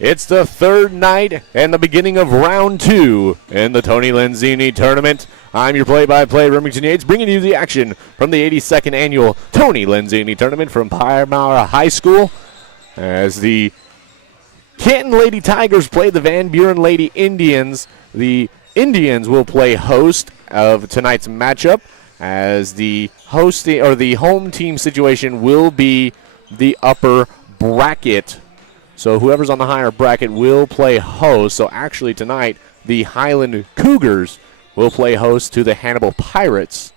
It's the third night and the beginning of round 2 in the Tony Lenzini tournament. I'm your play-by-play Remington Yates, bringing you the action from the 82nd annual Tony Lenzini tournament from Pyrmara High School as the Canton Lady Tigers play the Van Buren Lady Indians. The Indians will play host of tonight's matchup, as the home team situation will be the upper bracket. So whoever's on the higher bracket will play host. So actually tonight, the Highland Cougars will play host to the Hannibal Pirates,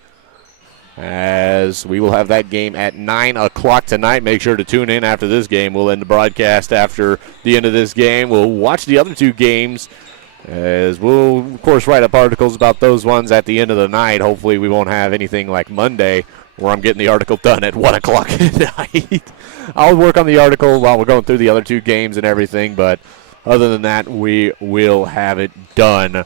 as we will have that game at 9 o'clock tonight. Make sure to tune in after this game. We'll end the broadcast after the end of this game. We'll watch the other two games, as we'll, of course, write up articles about those ones at the end of the night. Hopefully we won't have anything like Monday, where I'm getting the article done at 1 o'clock at night. I'll work on the article while we're going through the other two games and everything, but other than that, we will have it done.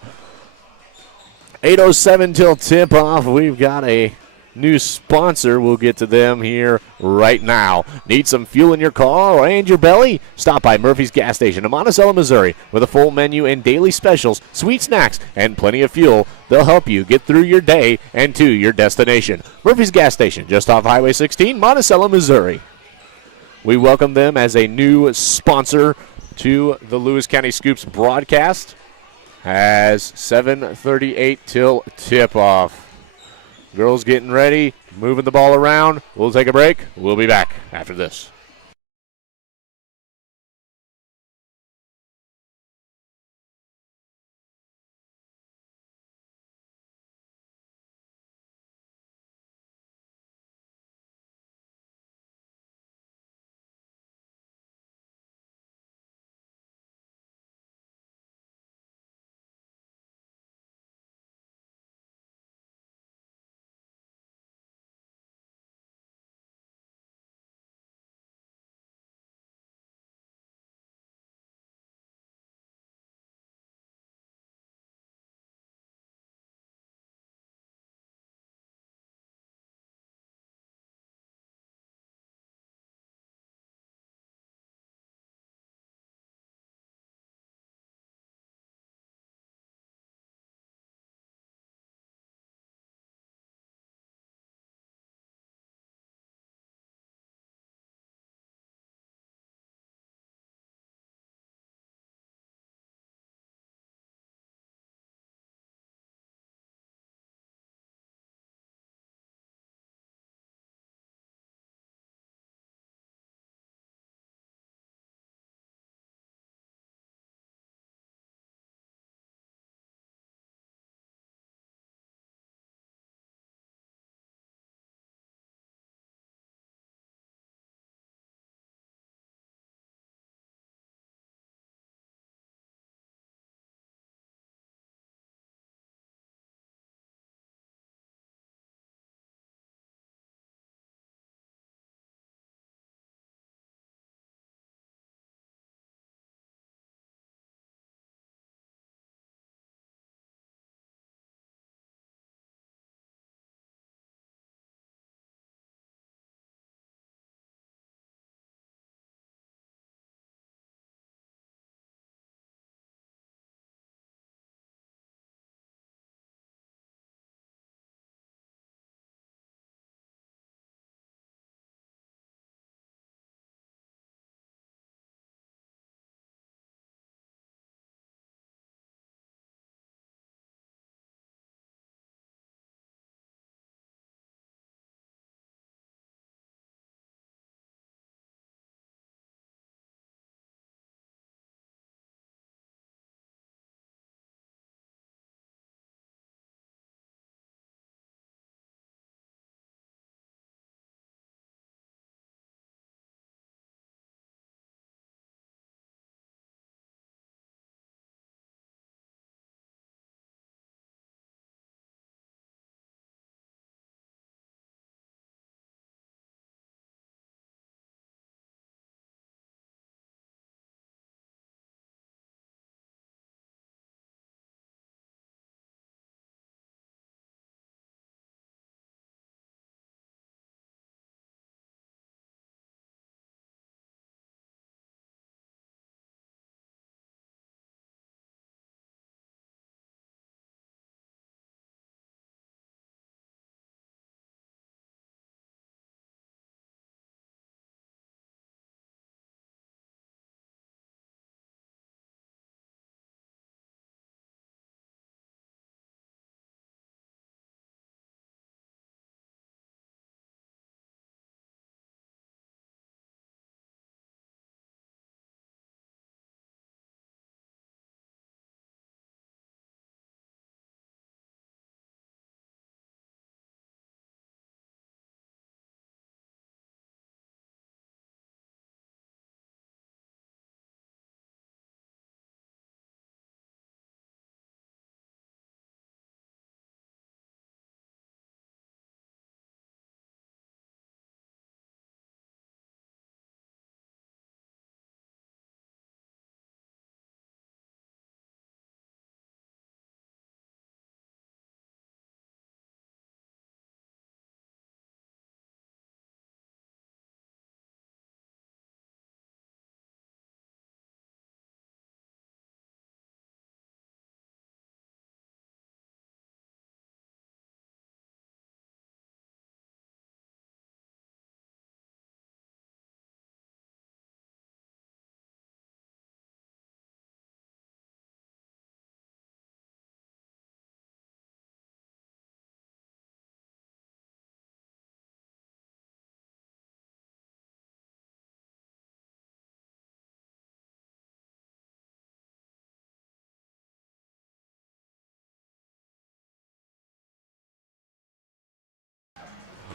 8:07 till tip-off. We've got a new sponsor. We'll get to them here right now. Need some fuel in your car and your belly? Stop by Murphy's Gas Station in Monticello, Missouri, with a full menu and daily specials, sweet snacks, and plenty of fuel. They'll help you get through your day and to your destination. Murphy's Gas Station, just off Highway 16, Monticello, Missouri. We welcome them as a new sponsor to the Lewis County Scoops broadcast, as 7:38 till tip-off. Girls getting ready, moving the ball around. We'll take a break. We'll be back after this.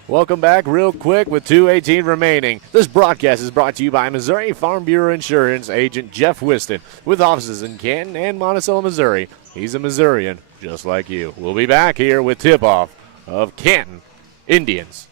Welcome back real quick with 2:18 remaining. This broadcast is brought to you by Missouri Farm Bureau Insurance agent Jeff Whiston with offices in Canton and Monticello, Missouri. He's a Missourian just like you. We'll be back here with tip-off of Canton Indians.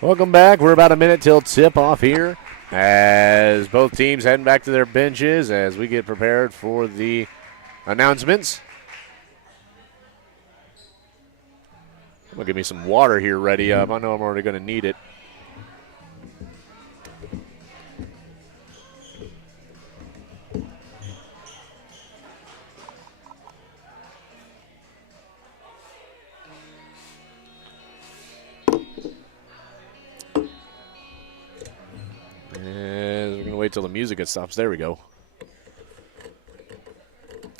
Welcome back. We're about a minute till tip-off here as both teams heading back to their benches as we get prepared for the announcements. I'm going to give me some water here ready up. I know I'm already going to need it. And we're going to wait till the music stops. There we go.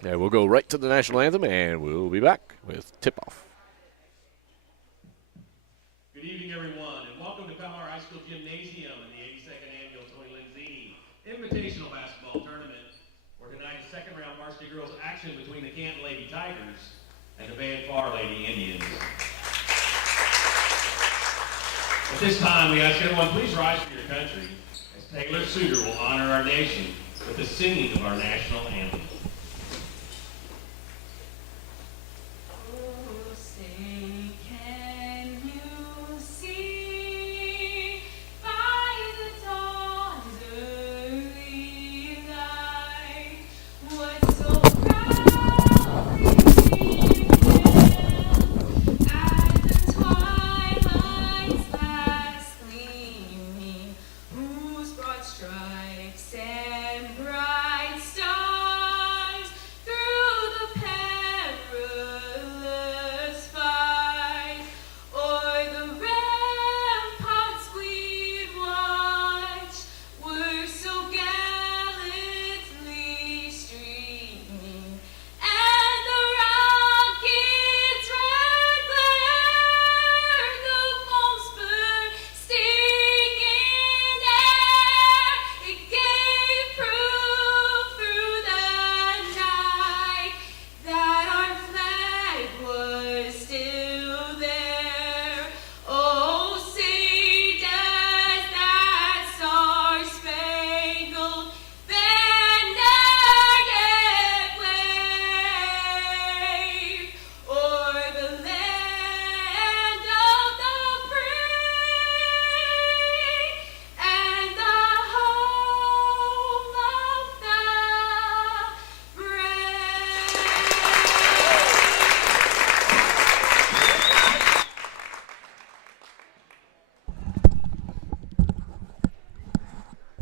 And we'll go right to the national anthem, and we'll be back with tip-off. Good evening, everyone, and welcome to Var-Far High School Gymnasium in the 82nd Annual Tony Lenzini Invitational Basketball Tournament, where tonight's second-round varsity girls action between the Canton Lady Tigers and the Var-Far Lady Indians. At this time, we ask everyone, please rise for your country, as Taylor Suter will honor our nation with the singing of our national anthem.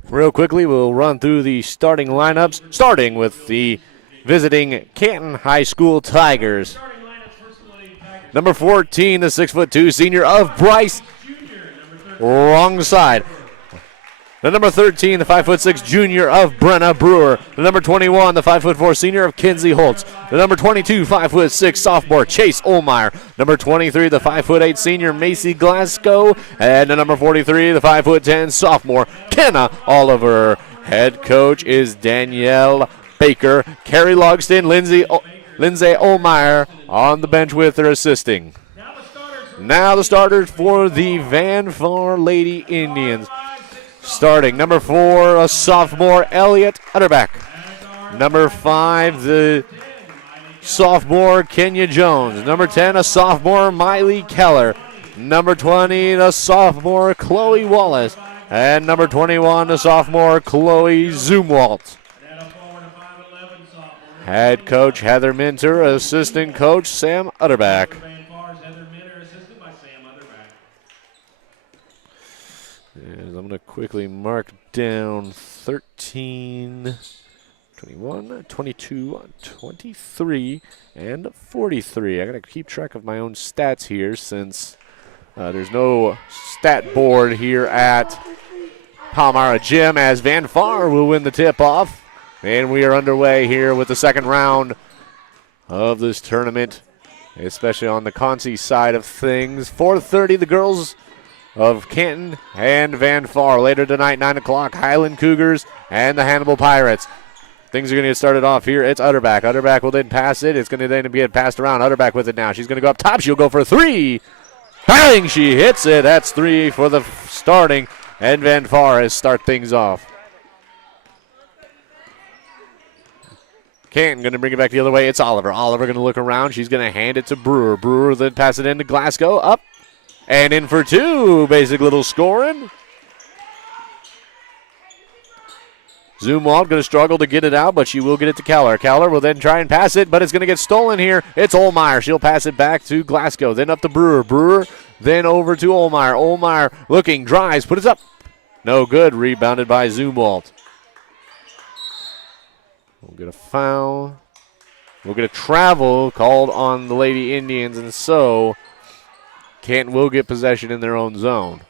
Real quickly, we'll run through the starting lineups, starting with the visiting Canton High School Tigers. Number 14, the 6'2" senior of Bryce. Wrong side. The number 13, the 5'6" junior of Brenna Brewer. The number 21, the 5'4" senior of Kinsey Holtz. The number 22, 5'6" sophomore Chase Olmeyer. Number 23, the 5'8" senior Macy Glasgow. And the number 43, the 5'10" sophomore Kenna Oliver. Head coach is Danielle Baker. Carrie Logston, Lindsay Olmeyer on the bench with her assisting. Now the starters for the Var-Far Lady Indians. Starting, number 4, a sophomore, Elliot Utterback. Number 5, the sophomore, Kenya Jones. Number 10, a sophomore, Miley Keller. Number 20, the sophomore, Chloe Wallace. And number 21, the sophomore, Chloe Zumwalt. Head coach Heather Minter, assistant coach Sam Utterback. And I'm going to quickly mark down 13, 21, 22, 23, and 43. I got to keep track of my own stats here since there's no stat board here at Palmyra Gym, as Var-Far will win the tip-off. And we are underway here with the second round of this tournament, especially on the Consi side of things. 4:30, the girls of Canton and Var-Far. Later tonight, 9 o'clock, Highland Cougars and the Hannibal Pirates. Things are going to get started off here. It's Utterback. Utterback will then pass it. It's going to then get passed around. Utterback with it now. She's going to go up top. She'll go for 3. Bang! She hits it. That's 3 for the starting. And Var-Far has start things off. Canton going to bring it back the other way. It's Oliver. Oliver going to look around. She's going to hand it to Brewer. Brewer then pass it into Glasgow. Up and in for 2. Basic little scoring. Zumwalt going to struggle to get it out, but she will get it to Keller. Keller will then try and pass it, but it's going to get stolen here. It's Olmeyer. She'll pass it back to Glasgow. Then up to Brewer. Brewer then over to Olmeyer. Olmeyer looking, drives, put it up. No good. Rebounded by Zumwalt. We'll get a foul. We'll get a travel called on the Lady Indians, and so Canton will get possession in their own zone.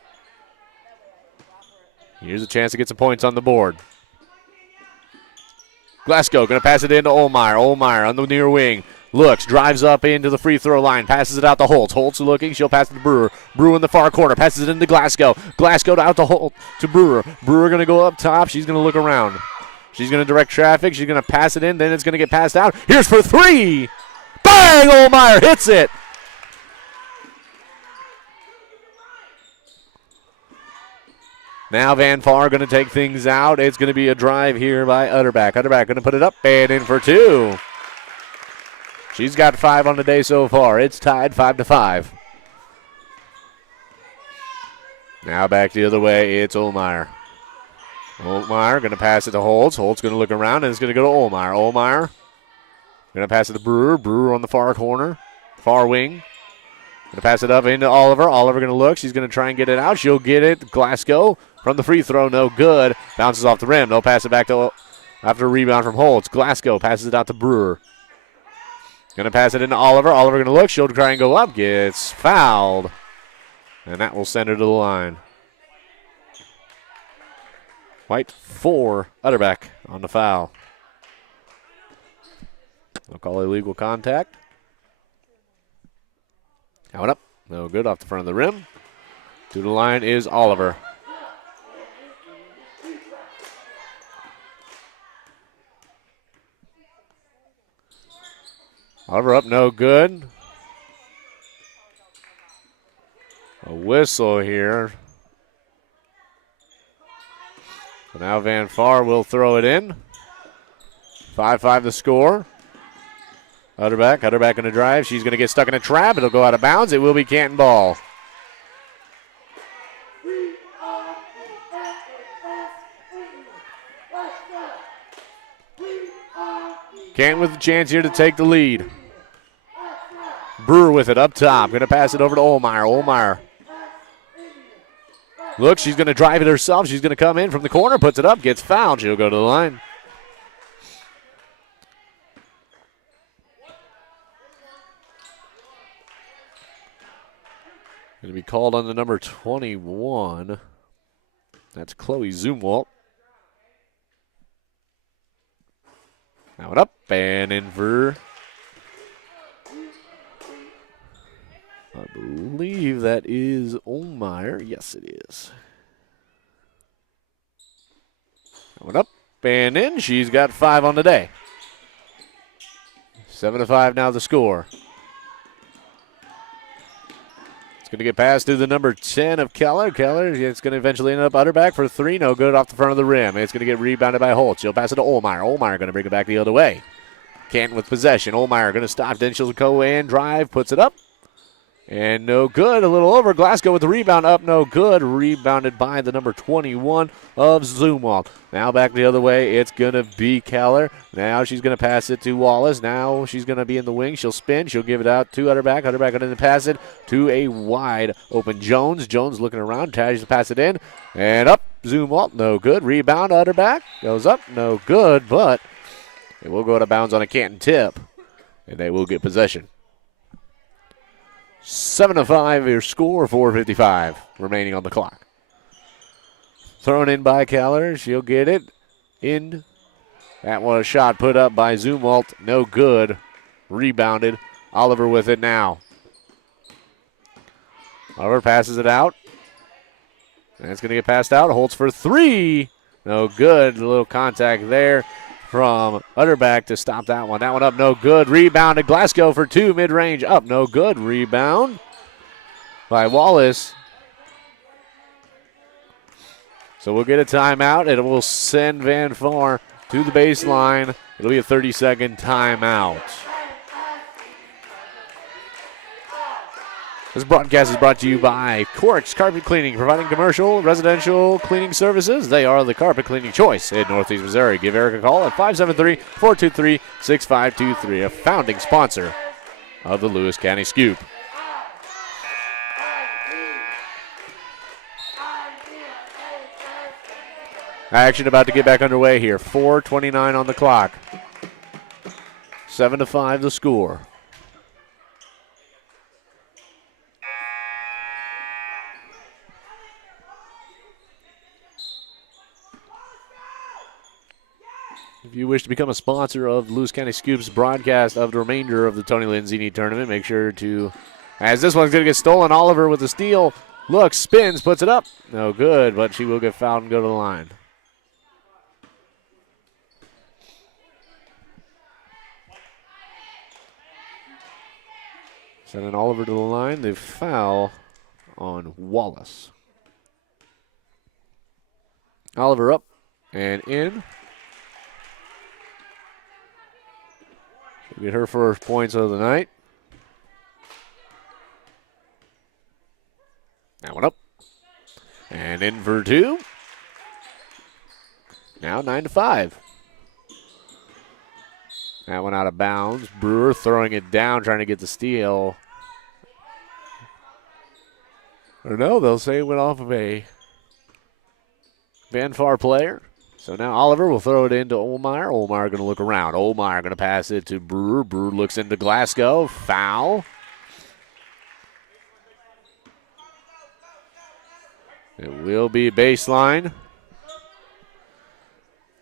Here's a chance to get some points on the board. Glasgow going to pass it into Olmeyer. Olmeyer on the near wing. Looks, drives up into the free throw line, passes it out to Holtz. Holtz looking, she'll pass it to Brewer. Brewer in the far corner, passes it into Glasgow. Glasgow out to Holtz, to Brewer. Brewer going to go up top. She's going to look around. She's going to direct traffic. She's going to pass it in, then it's going to get passed out. Here's for 3. Bang! Olmeyer hits it. Now Var-Far going to take things out. It's going to be a drive here by Utterback. Utterback going to put it up and in for 2. She's got 5 on the day so far. It's tied 5-5. Now back the other way. It's Olmeyer. Olmeyer going to pass it to Holtz. Holtz going to look around and it's going to go to Olmeyer. Olmeyer going to pass it to Brewer. Brewer on the far corner, far wing. Going to pass it up into Oliver. Oliver going to look. She's going to try and get it out. She'll get it. Glasgow from the free throw. No good. Bounces off the rim. They'll pass it back to after a rebound from Holtz. Glasgow passes it out to Brewer. Going to pass it into Oliver. Oliver going to look. She'll try and go up. Gets fouled. And that will send her to the line. White for Utterback on the foul. They'll call illegal contact. Out up. No good off the front of the rim. To the line is Oliver. Oliver up, no good. A whistle here. So now Var-Far will throw it in. 5-5 the score. Utterback going to drive. She's going to get stuck in a trap. It'll go out of bounds. It will be Canton ball. Canton with a chance here to take the lead. Brewer with it up top. Going to pass it over to Olmeyer. Olmeyer. Look, she's going to drive it herself. She's going to come in from the corner, puts it up, gets fouled. She'll go to the line. Going to be called on the number 21. That's Chloe Zumwalt. Now it up and in for, I believe that is Olmeyer. Yes, it is. Now it up and in. She's got 5 on the day. 7-5 now the score. It's going to get passed to the number 10 of Keller. Keller, it's going to eventually end up Utterback for 3. No good off the front of the rim. It's going to get rebounded by Holtz. She'll pass it to Olmeyer. Olmeyer going to bring it back the other way. Canton with possession. Olmeyer going to stop. Then she'll go in, drive, puts it up. And no good. A little over. Glasgow with the rebound. Up, no good. Rebounded by the number 21 of Zumwalt. Now back the other way. It's going to be Keller. Now she's going to pass it to Wallace. Now she's going to be in the wing. She'll spin. She'll give it out to Utterback. Utterback going to pass it to a wide open Jones. Jones looking around. Tries to pass it in. And up. Zumwalt. No good. Rebound. Utterback. Goes up. No good. But it will go out of bounds on a Canton tip. And they will get possession. 7-5 your score, 4:55 remaining on the clock. Thrown in by Keller. She'll get it in. That was a shot put up by Zumwalt. No good. Rebounded. Oliver with it now. Oliver passes it out. And it's going to get passed out. Holtz for three. No good. A little contact there from Utterback to stop that one. That one up, no good. Rebounded. Glasgow for two, mid-range. Up, no good. Rebound by Wallace. So we'll get a timeout. It will send Var-Far to the baseline. It'll be a 30-second timeout. This broadcast is brought to you by Corks Carpet Cleaning, providing commercial, residential cleaning services. They are the carpet cleaning choice in Northeast Missouri. Give Eric a call at 573-423-6523, a founding sponsor of the Lewis County Scoop. Action about to get back underway here. 4:29 on the clock. 7-5 the score. If you wish to become a sponsor of Lewis County Scoop's broadcast of the remainder of the Tony Lenzini tournament, make sure to, as this one's going to get stolen, Oliver with the steal, looks, spins, puts it up. No good, but she will get fouled and go to the line. Sending Oliver to the line. The foul on Wallace. Oliver up and in. She'll get her first points of the night. That one up. And in for two. Now 9-5. That one out of bounds. Brewer throwing it down, trying to get the steal. Or no, they'll say it went off of a Var-Far player. So now Oliver will throw it into Olmeyer. Olmeyer going to look around. Olmeyer going to pass it to Brewer. Brewer looks into Glasgow. Foul. It will be baseline.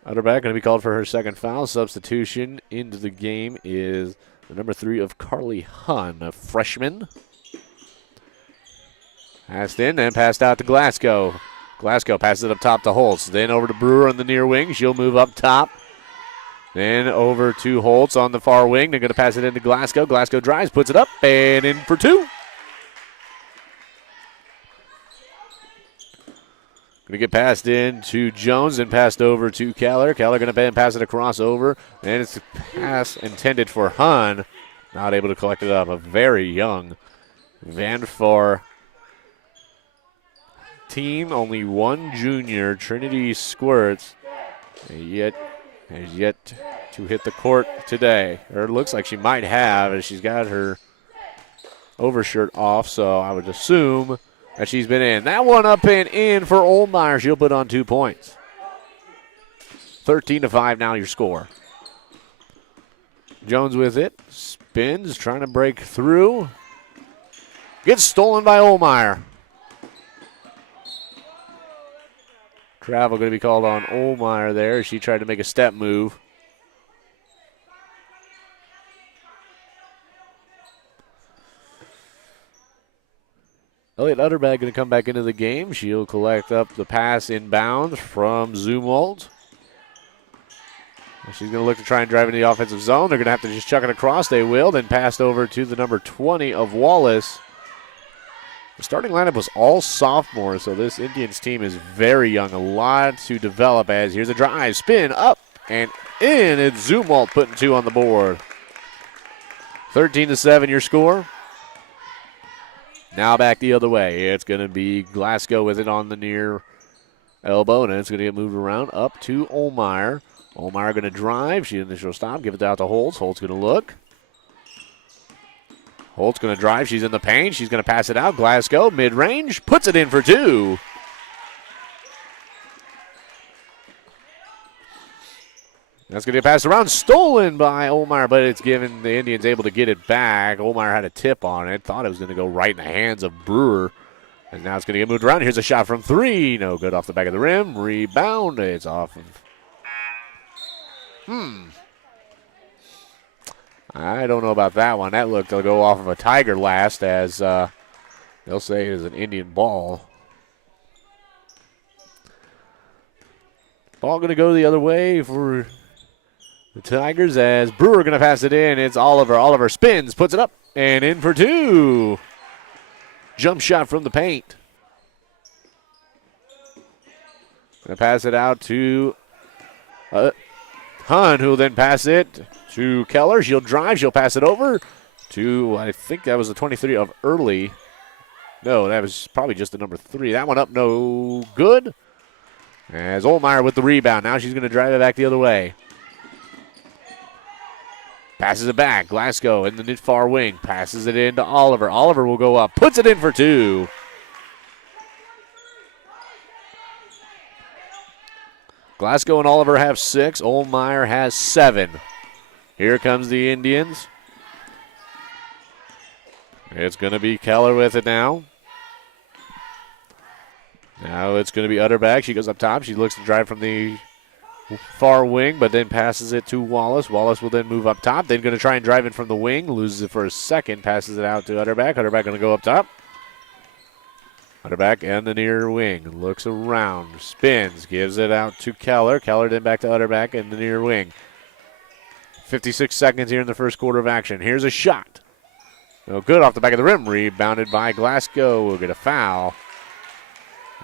Utterback going to be called for her second foul. Substitution into the game is the number 3 of Carly Hunn, a freshman. Passed in and passed out to Glasgow. Glasgow passes it up top to Holtz. Then over to Brewer on the near wing. She'll move up top. Then over to Holtz on the far wing. They're going to pass it into Glasgow. Glasgow drives, puts it up, and in for two. Going to get passed in to Jones and passed over to Keller. Keller going to pass it across over. And it's a pass intended for Hunn. Not able to collect it up. A very young Var-Far team. Only one junior, Trinity Squirts, has yet to hit the court today. Or it looks like she might have, as she's got her overshirt off. So I would assume that she's been in. That one up and in for Olmeyer. She'll put on 2 points. 13-5 now your score. Jones with it. Spins, trying to break through. Gets stolen by Olmeyer. Travel going to be called on Olmeyer there. She tried to make a step move. Elliot Utterback going to come back into the game. She'll collect up the pass inbounds from Zumwalt. She's going to look to try and drive into the offensive zone. They're going to have to just chuck it across. They will. Then passed over to the number 20 of Wallace. The starting lineup was all sophomores, so this Indians team is very young. A lot to develop as here's a drive. Spin up and in. It's Zumwalt putting 2 on the board. 13-7 your score. Now back the other way. It's going to be Glasgow with it on the near elbow, and it's going to get moved around up to Olmeyer. Olmeyer going to drive. She initial stop. Give it out to Holtz. Holtz going to look. Holtz going to drive. She's in the paint. She's going to pass it out. Glasgow, mid-range, puts it in for two. That's going to get passed around. Stolen by Olmeyer, but it's given. The Indians able to get it back. Olmeyer had a tip on it. Thought it was going to go right in the hands of Brewer. And now it's going to get moved around. Here's a shot from three. No good off the back of the rim. Rebound. It's off of. I don't know about that one. That looked to go off of a Tiger last, as they'll say it is an Indian ball. Ball going to go the other way for the Tigers as Brewer going to pass it in. It's Oliver. Oliver spins, puts it up, and in for two. Jump shot from the paint. Going to pass it out to Hun, who will then pass it to Keller. She'll drive. She'll pass it over to, I think that was the 23 of Early. No, that was probably just the number 3. That one up, no good. As Olmeyer with the rebound. Now she's going to drive it back the other way. Passes it back. Glasgow in the far wing. Passes it in to Oliver. Oliver will go up. Puts it in for two. Glasgow and Oliver have 6. Olmeyer has 7. Here comes the Indians. It's going to be Keller with it now. Now it's going to be Utterback. She goes up top. She looks to drive from the far wing, but then passes it to Wallace. Wallace will then move up top. Then going to try and drive it from the wing. Loses it for a second. Passes it out to Utterback. Utterback going to go up top. Utterback and the near wing. Looks around. Spins. Gives it out to Keller. Keller then back to Utterback and the near wing. 56 seconds here in the first quarter of action. Here's a shot. No good off the back of the rim. Rebounded by Glasgow. We'll get a foul.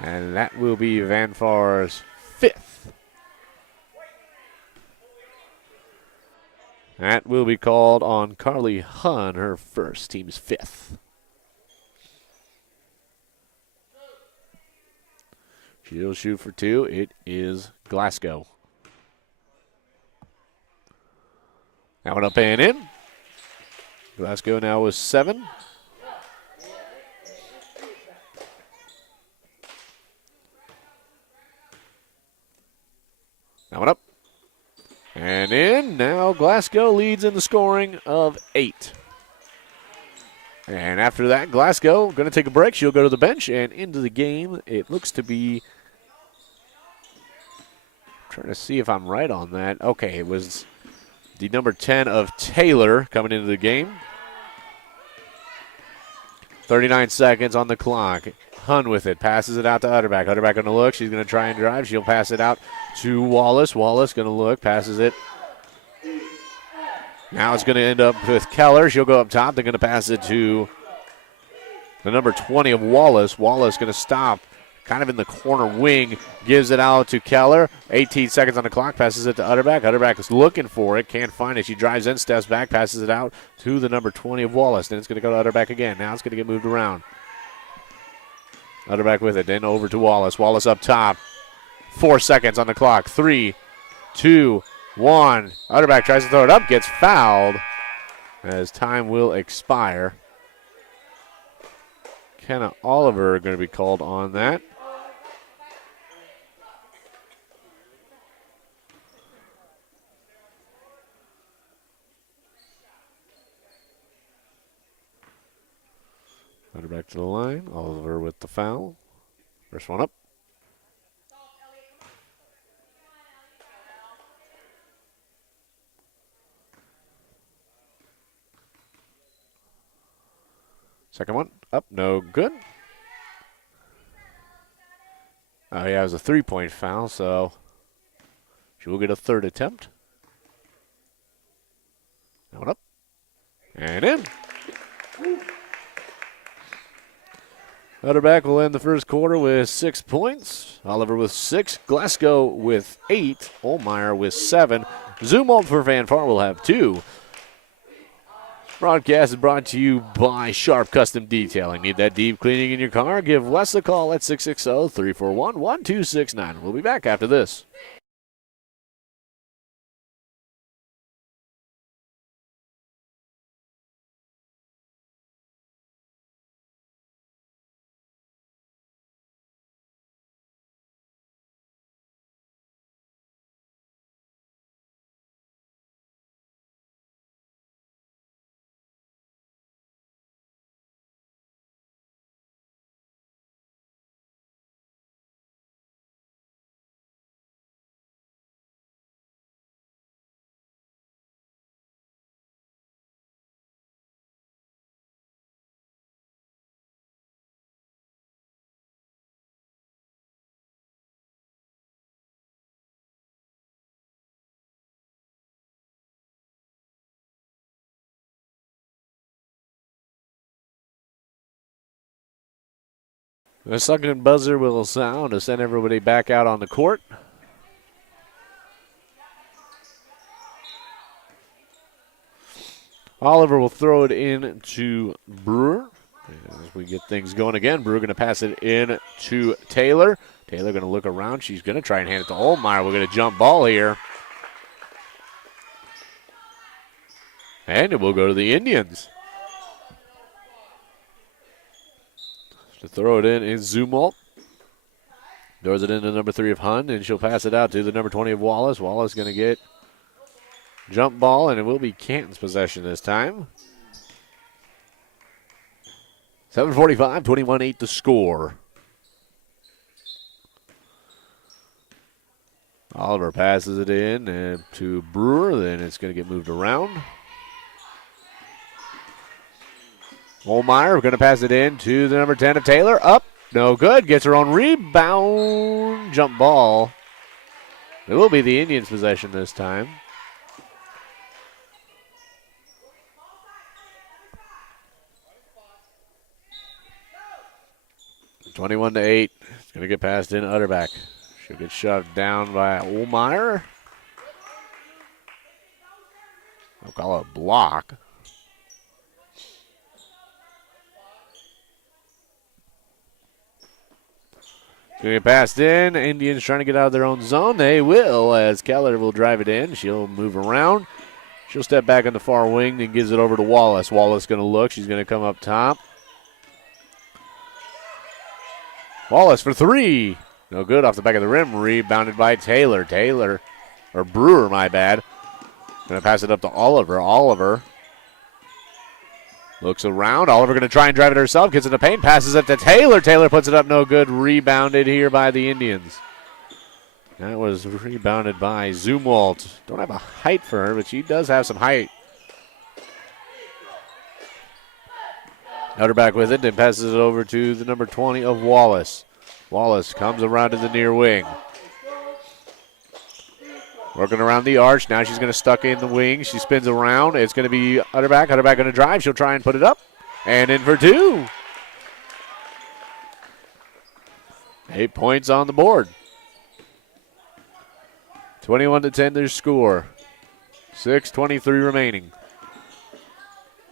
And that will be Var-Far's 5th. That will be called on Carly Hun, her first, team's 5th. She'll shoot for 2. It is Glasgow. That one up and in. Glasgow now with 7. That one up. And in. Now Glasgow leads in the scoring of 8. And after that, Glasgow going to take a break. She'll go to the bench and into the game. It looks to be, I'm trying to see if I'm right on that. Okay, it was the number 10 of Taylor coming into the game. 39 seconds on the clock. Hun with it. Passes it out to Utterback. Utterback going to look. She's going to try and drive. She'll pass it out to Wallace. Wallace going to look. Passes it. Now it's going to end up with Keller. She'll go up top. They're going to pass it to the number 20 of Wallace. Wallace going to stop kind of in the corner wing. Gives it out to Keller. 18 seconds on the clock. Passes it to Utterback. Utterback is looking for it. Can't find it. She drives in, steps back, passes it out to the number 20 of Wallace. Then it's going to go to Utterback again. Now it's going to get moved around. Utterback with it. Then over to Wallace. Wallace up top. 4 seconds on the clock. 3, 2, 1. Utterback tries to throw it up. Gets fouled as time will expire. Kenna Oliver going to be called on that. Back to the line. Oliver with the foul. First one up. Second one up. No good. Oh, yeah, it was a 3-point foul, so she will get a third attempt. That one up. And in. Utterback will end the first quarter with 6 points. Oliver with 6. Glasgow with 8. Olmeyer with 7. Zumwalt for Var-Far will have 2. Broadcast is brought to you by Sharp Custom Detailing. Need that deep cleaning in your car? Give Wes a call at 660-341-1269. We'll be back after this. The second buzzer will sound to send everybody back out on the court. Oliver will throw it in to Brewer. As we get things going again, Brewer going to pass it in to Taylor. Taylor going to look around. She's going to try and hand it to Olmeyer. We're going to jump ball here. And it will go to the Indians. To throw it in is Zumwalt. Throws it into number 3 of Hun, and she'll pass it out to the number 20 of Wallace. Wallace going to get jump ball, and it will be Canton's possession this time. 7:45, 21-8 to score. Oliver passes it in to Brewer, then it's going to get moved around. Olmeyer going to pass it in to the number 10 of Taylor. Up, no good. Gets her own rebound. Jump ball. It will be the Indians' possession this time. (21-8). It's going to get passed in Utterback. She'll get shoved down by Olmeyer. I'll call it a block. Going to get passed in. Indians trying to get out of their own zone. They will, as Keller will drive it in. She'll move around. She'll step back on the far wing, then gives it over to Wallace. Wallace going to look. She's going to come up top. Wallace for 3. No good off the back of the rim. Rebounded by Taylor. Or Brewer, my bad. Going to pass it up to Oliver. Oliver looks around. Oliver going to try and drive it herself. Gets in the paint. Passes it to Taylor. Taylor puts it up. No good. Rebounded here by the Indians. That was rebounded by Zumwalt. Don't have a height for her, but she does have some height. Utterback with it and passes it over to the number 20 of Wallace. Wallace comes around to the near wing. Working around the arch. Now she's going to stuck in the wing. She spins around. It's going to be Utterback. Utterback going to drive. She'll try and put it up. And in for 2. 8 points on the board. 21-10 their score. 6:23 remaining.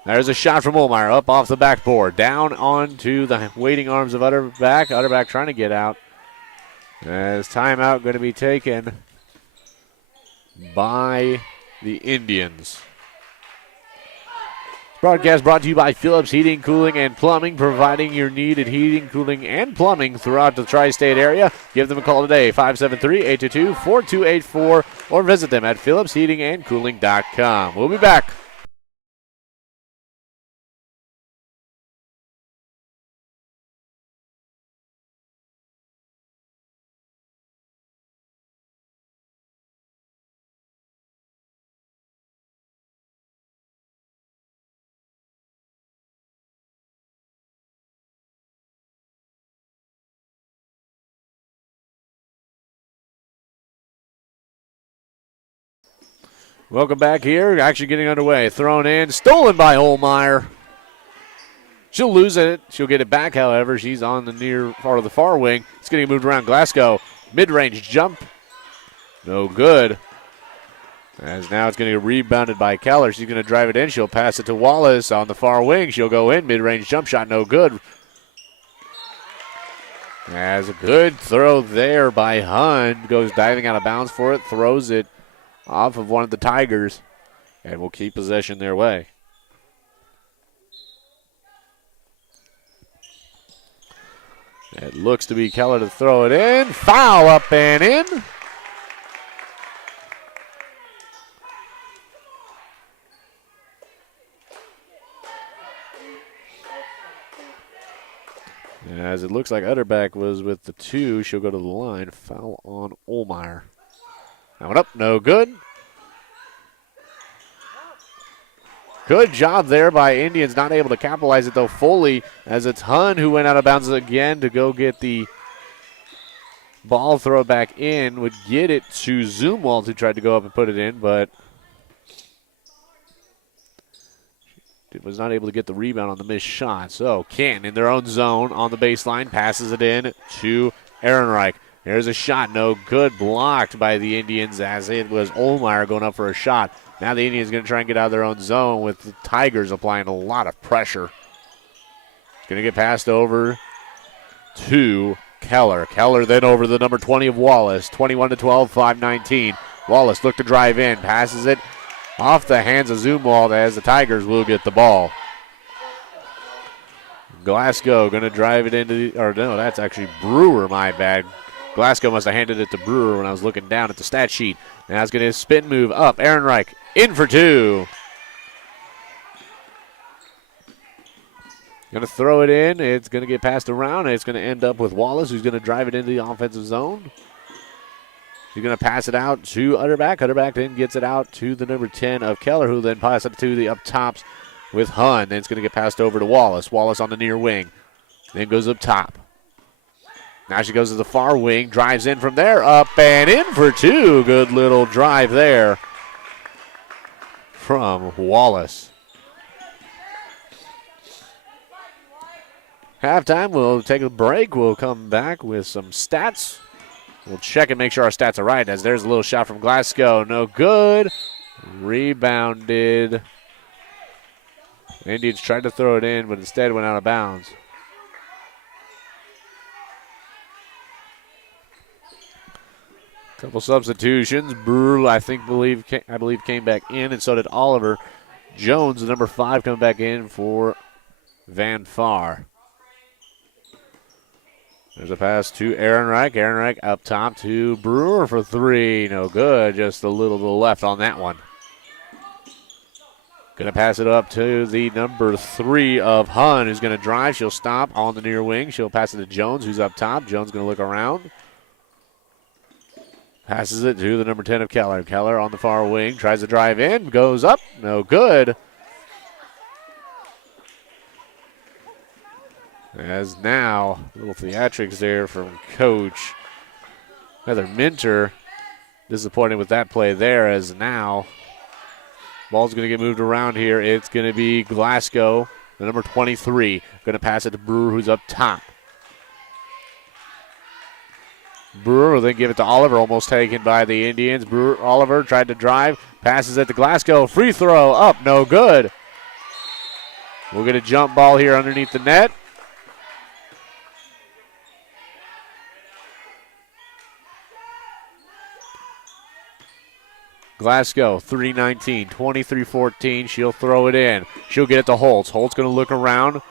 There's a shot from Olmeyer up off the backboard. Down onto the waiting arms of Utterback. Utterback trying to get out. As timeout going to be taken by the Indians. Broadcast brought to you by Phillips Heating, Cooling, and Plumbing, providing your needed heating, cooling, and plumbing throughout the tri-state area. Give them a call today, 573-822-4284, or visit them at phillipsheatingandcooling.com. We'll be back. Welcome back here. Actually getting underway. Thrown in. Stolen by Olmeyer. She'll lose it. She'll get it back, however. She's on the near part of the far wing. It's getting moved around. Glasgow. Mid-range jump. No good. As now it's going to get rebounded by Keller. She's going to drive it in. She'll pass it to Wallace on the far wing. She'll go in. Mid-range jump shot, no good. As a good throw there by Hun. Goes diving out of bounds for it. Throws it off of one of the Tigers. And will keep possession their way. It looks to be Keller to throw it in. Foul up and in. As it looks like Utterback was with the 2, she'll go to the line. Foul on Olmeyer. That one up, no good. Good job there by Indians, not able to capitalize it though fully, as it's Hun who went out of bounds again to go get the ball, throw it back in, would get it to Zumwalt who tried to go up and put it in, but was not able to get the rebound on the missed shot. So Canton in their own zone on the baseline, passes it in to Ehrenreich. There's a shot, no good, blocked by the Indians as it was Olmeyer going up for a shot. Now the Indians going to try and get out of their own zone with the Tigers applying a lot of pressure. It's going to get passed over to Keller. Keller then over the number 20 of Wallace. 21-12, 5:19. Wallace looked to drive in, passes it off the hands of Zumwalt as the Tigers will get the ball. Glasgow going to drive it into the, or no, that's actually Brewer, my bad. Glasgow must have handed it to Brewer when I was looking down at the stat sheet. Now it's going to spin move up. Ehrenreich in for 2. Going to throw it in. It's going to get passed around. And it's going to end up with Wallace, who's going to drive it into the offensive zone. He's going to pass it out to Utterback. Utterback then gets it out to the number 10 of Keller, who then passes it to the up tops with Hun. Then it's going to get passed over to Wallace. Wallace on the near wing. Then goes up top. Now she goes to the far wing, drives in from there, up and in for 2. Good little drive there from Wallace. Halftime, we'll take a break. We'll come back with some stats. We'll check and make sure our stats are right, as there's a little shot from Glasgow. No good. Rebounded. Indians tried to throw it in, but instead went out of bounds. Couple substitutions. Brewer, I believe came back in, and so did Oliver. Jones, the number 5, coming back in for Var-Far. There's a pass to Ehrenreich. Ehrenreich up top to Brewer for 3. No good. Just a little to the left on that one. Going to pass it up to the number 3 of Hun, who's going to drive. She'll stop on the near wing. She'll pass it to Jones, who's up top. Jones going to look around. Passes it to the number 10 of Keller. Keller on the far wing. Tries to drive in. Goes up. No good. As now, a little theatrics there from Coach Heather Minter. Disappointed with that play there, as now ball's going to get moved around here. It's going to be Glasgow, the number 23. Going to pass it to Brewer, who's up top. Brewer will then give it to Oliver, almost taken by the Indians. Oliver tried to drive, passes it to Glasgow. Free throw up, no good. We'll get a jump ball here underneath the net. Glasgow, 3:19, 23-14. She'll throw it in. She'll get it to Holtz. Holtz going to look around.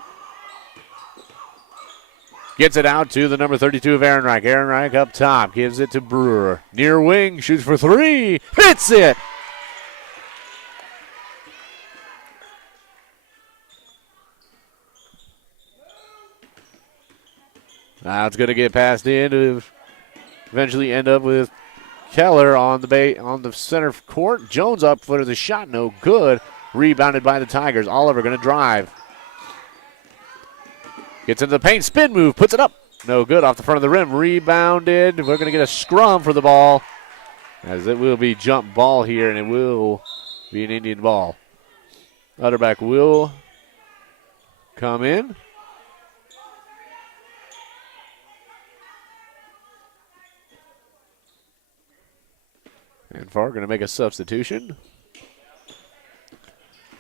Gets it out to the number 32 of Ehrenreich. Ehrenreich up top. Gives it to Brewer. Near wing. Shoots for 3. Hits it. Now it's going to get passed in to eventually end up with Keller on the center court. Jones up for the shot. No good. Rebounded by the Tigers. Oliver going to drive. Gets into the paint, spin move, puts it up. No good, off the front of the rim, rebounded. We're going to get a scrum for the ball, as it will be jump ball here, and it will be an Indian ball. Utterback will come in. And Var-Far going to make a substitution.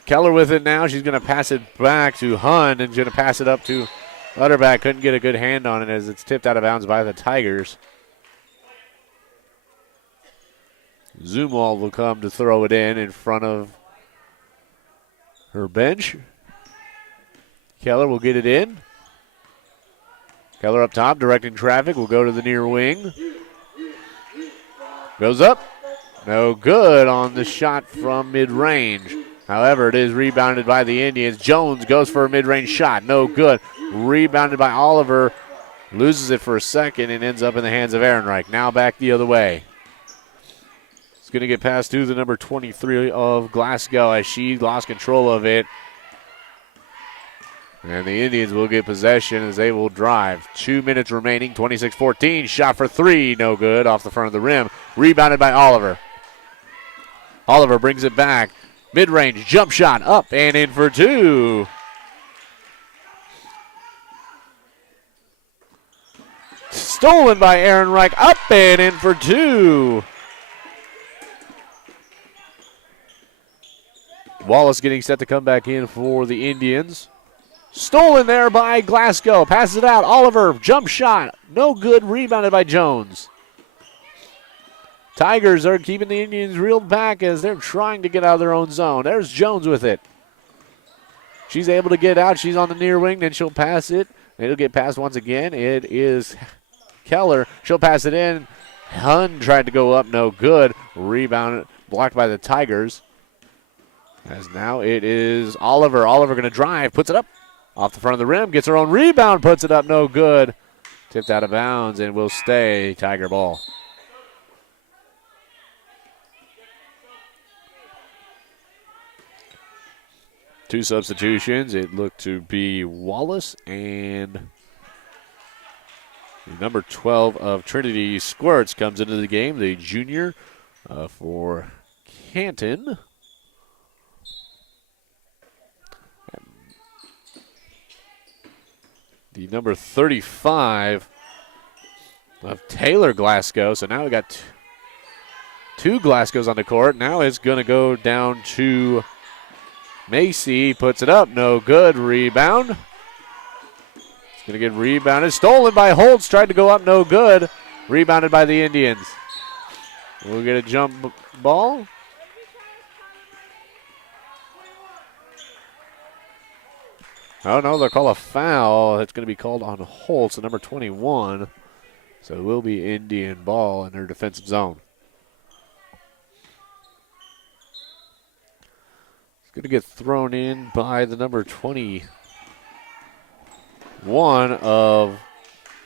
Keller with it now. She's going to pass it back to Hun and going to pass it up to Utterback. Couldn't get a good hand on it as it's tipped out of bounds by the Tigers. Zumwalt will come to throw it in front of her bench. Keller will get it in. Keller up top, directing traffic. Will go to the near wing. Goes up. No good on the shot from mid-range. However, it is rebounded by the Indians. Jones goes for a mid-range shot. No good. Rebounded by Oliver. Loses it for a second and ends up in the hands of Ehrenreich. Now back the other way. It's going to get passed to the number 23 of Glasgow as she lost control of it. And the Indians will get possession as they will drive. 2 minutes remaining, 26-14. Shot for three, no good, off the front of the rim. Rebounded by Oliver. Oliver brings it back. Mid-range jump shot up and in for two. Stolen by Ehrenreich, up and in for two. Wallace getting set to come back in for the Indians. Stolen there by Glasgow. Passes it out. Oliver, jump shot. No good. Rebounded by Jones. Tigers are keeping the Indians reeled back as they're trying to get out of their own zone. There's Jones with it. She's able to get out. She's on the near wing. Then she'll pass it. It'll get passed once again. It is Keller. She'll pass it in. Hun tried to go up. No good. Rebound blocked by the Tigers. As now it is Oliver. Oliver going to drive. Puts it up. Off the front of the rim, gets her own rebound, puts it up, no good. Tipped out of bounds and will stay Tiger ball. Two substitutions. It looked to be Wallace and the number 12 of Trinity Squirts comes into the game, the junior for Canton. The number 35 of Taylor Glasgow. So now we got two Glasgows on the court. Now it's going to go down to Macy. Puts it up. No good. Rebound. It's going to get rebounded. Stolen by Holtz. Tried to go up. No good. Rebounded by the Indians. We'll get a jump ball. Oh, no, they'll call a foul. It's going to be called on Holtz, the number 21. So it will be Indian ball in their defensive zone. It's going to get thrown in by the number 21 of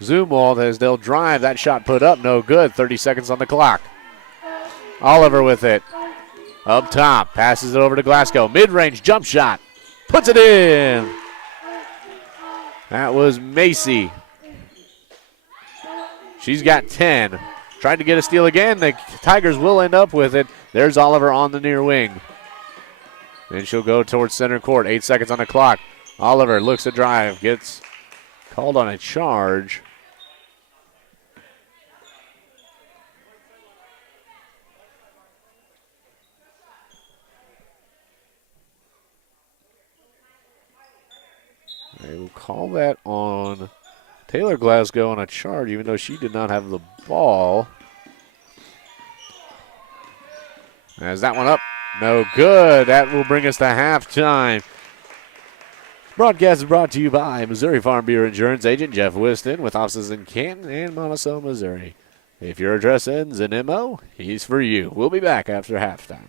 Zumwalt as they'll drive. That shot put up, no good. 30 seconds on the clock. Oliver with it. Up top, passes it over to Glasgow. Mid-range jump shot. Puts it in. That was Macy. She's got 10. Tried to get a steal again. The Tigers will end up with it. There's Oliver on the near wing. Then she'll go towards center court. 8 seconds on the clock. Oliver looks to drive. Gets called on a charge. They will call that on Taylor Glasgow on a charge, even though she did not have the ball. As that one up, no good. That will bring us to halftime. Broadcast is brought to you by Missouri Farm Bureau Insurance Agent Jeff Whiston with offices in Canton and Monticello, Missouri. If your address ends in MO, he's for you. We'll be back after halftime.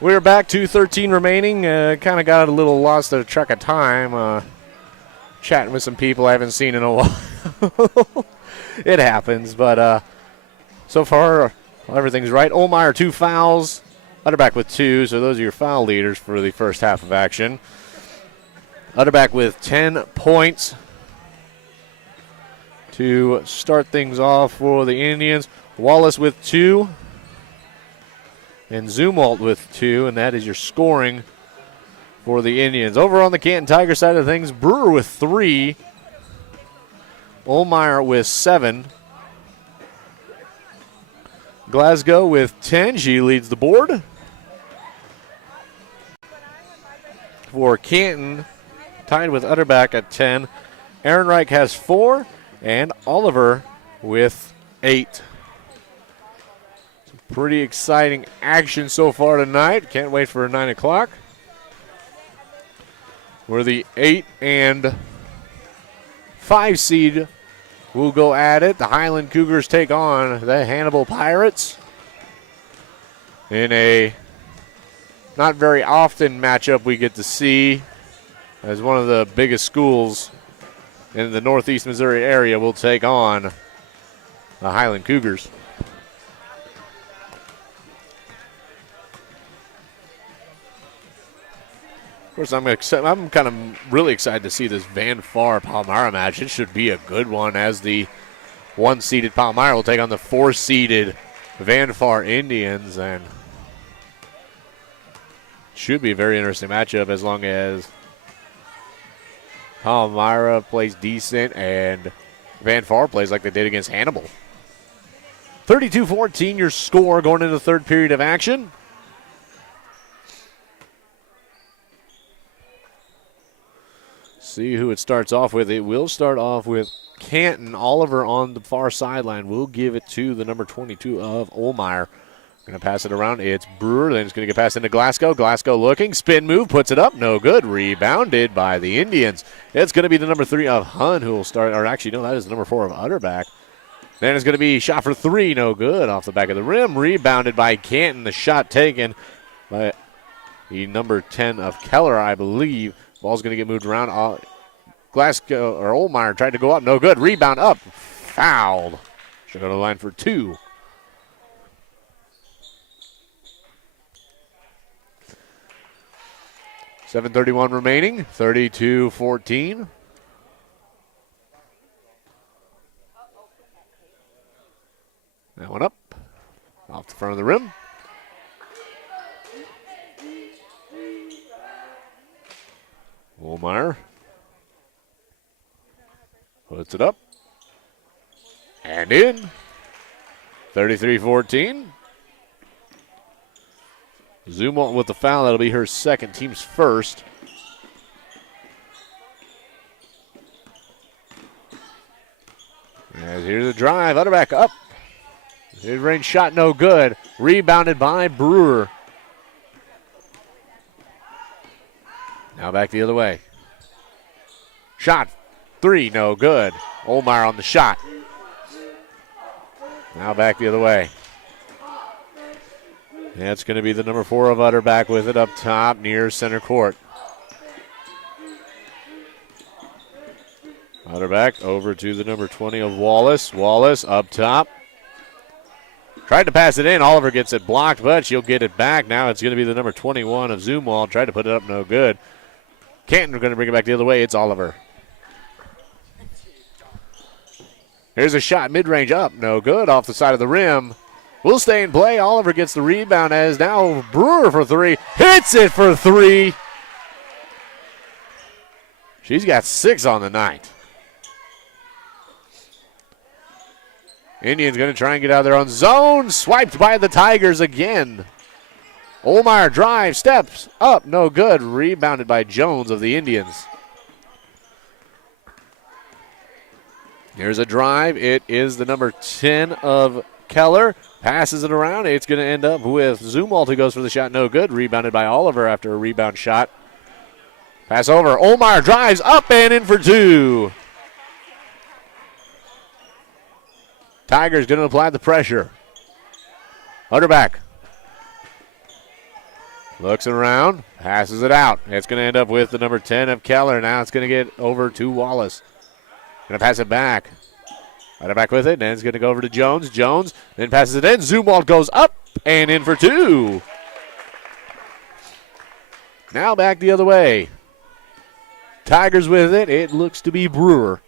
We're back to 13 remaining. Kind of got a little lost of track of time. Chatting with some people I haven't seen in a while. It happens, but so far everything's right. Olmeyer 2 fouls. Utterback with 2, so those are your foul leaders for the first half of action. Utterback with 10 points to start things off for the Indians. Wallace with 2. And Zumwalt with 2, and that is your scoring for the Indians. Over on the Canton Tigers side of things, Brewer with 3. Olmeyer with 7. Glasgow with 10. She leads the board. For Canton, tied with Utterback at 10. Ehrenreich has 4, and Oliver with 8. Some pretty exciting action so far tonight. Can't wait for 9 o'clock. Where the 8 and 5 seed will go at it. The Highland Cougars take on the Hannibal Pirates in a not very often matchup we get to see, as one of the biggest schools in the Northeast Missouri area will take on the Highland Cougars. Of course, I'm kind of really excited to see this Var-Far Palmyra match. It should be a good one, as the 1-seeded Palmyra will take on the 4-seeded Var-Far Indians, and should be a very interesting matchup as long as Palmyra plays decent and Var-Far plays like they did against Hannibal. 32-14 your score going into the third period of action. See who it starts off with. It will start off with Canton. Oliver on the far sideline will give it to the number 22 of Olmeyer. Going to pass it around. It's Brewer. Then it's going to get passed into Glasgow. Glasgow looking. Spin move. Puts it up. No good. Rebounded by the Indians. It's going to be the number 3 of Hun who will start. Or actually, no, that is the number 4 of Utterback. Then it's going to be shot for 3. No good. Off the back of the rim. Rebounded by Canton. The shot taken by the number 10 of Keller, I believe. Ball's going to get moved around. Glasgow or Olmeyer tried to go up. No good. Rebound up. Fouled. Should go to the line for 2. .7:31 remaining. 32-14. That one up. Off the front of the rim. Olmeyer puts it up and in. 33-14. Zumwalt with the foul. That'll be her second, team's first. And here's the drive. Utterback up. Mid-range shot no good. Rebounded by Brewer. Now back the other way. Shot 3, no good. Olmeyer on the shot. Now back the other way. That's going to be the number 4 of Utterback with it up top near center court. Utterback over to the number 20 of Wallace. Wallace up top. Tried to pass it in. Oliver gets it blocked, but she'll get it back. Now it's going to be the number 21 of Zumwalt. Tried to put it up, no good. Canton are going to bring it back the other way. It's Oliver. Here's a shot mid-range up. No good. Off the side of the rim. Will stay in play. Oliver gets the rebound as now Brewer for 3. Hits it for 3. She's got 6 on the night. Indians going to try and get out of their own zone. Swiped by the Tigers again. Olmeyer drives, steps up, no good. Rebounded by Jones of the Indians. Here's a drive. It is the number 10 of Keller. Passes it around. It's going to end up with Zumwalt, who goes for the shot, no good. Rebounded by Oliver after a rebound shot. Pass over. Olmeyer drives up and in for 2. Tigers going to apply the pressure. Utterback. Looks around, passes it out. It's going to end up with the number 10 of Keller. Now it's going to get over to Wallace. Going to pass it back. Right back with it, and it's going to go over to Jones. Jones then passes it in. Zumwalt goes up and in for 2. Now back the other way. Tigers with it. It looks to be Brewer.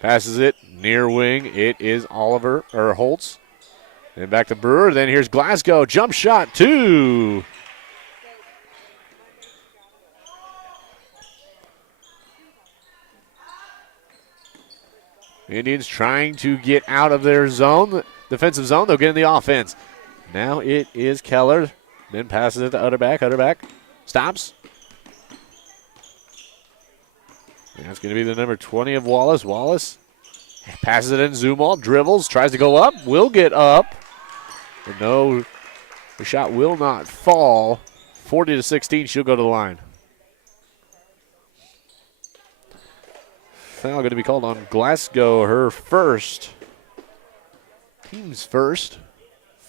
Passes it near wing. It is Oliver or Holtz. And back to Brewer. Then here's Glasgow. Jump shot, 2. Indians trying to get out of their zone, defensive zone. They'll get in the offense. Now it is Keller. Then passes it to Utterback. Utterback stops. That's going to be the number 20 of Wallace. Wallace passes it in. Zumwalt dribbles, tries to go up, will get up. But no, the shot will not fall. 40-16, she'll go to the line. Foul going to be called on Glasgow, her first. Team's first.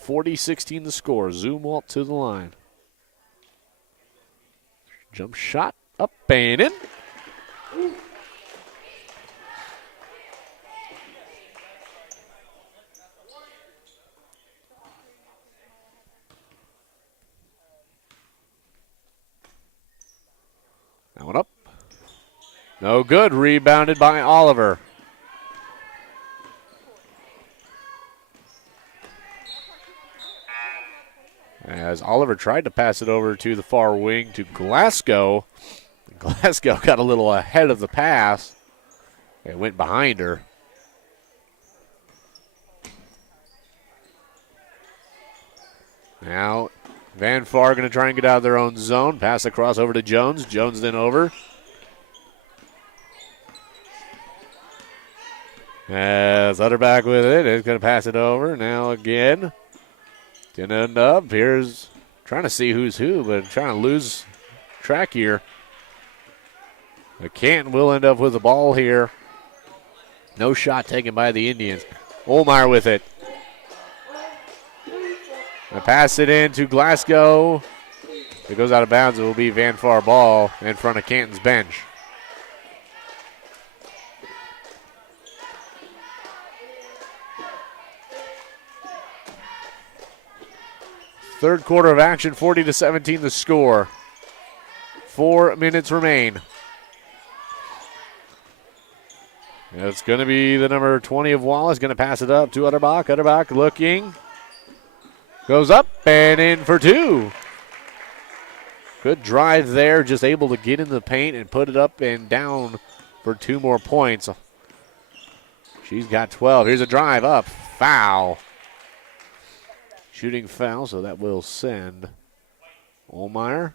40-16 the score. Zumwalt to the line. Jump shot up and in. That one up. No good. Rebounded by Oliver. As Oliver tried to pass it over to the far wing to Glasgow. Glasgow got a little ahead of the pass. It went behind her. Now Var-Far going to try and get out of their own zone. Pass across over to Jones. Jones then over. As Utterback with it. It's going to pass it over. Now again. Going to end up. Here's trying to see who's who, but trying to lose track here. The Canton will end up with the ball here. No shot taken by the Indians. Olmeyer with it. I pass it in to Glasgow. If it goes out of bounds, it will be Var-Far ball in front of Canton's bench. Third quarter of action, 40-17 the score. 4 minutes remain. It's going to be the number 20 of Wallace. Going to pass it up to Utterbach. Utterbach looking. Goes up and in for 2. Good drive there. Just able to get in the paint and put it up and down for 2 more points. She's got 12. Here's a drive up. Foul. Shooting foul, so that will send Olmeyer.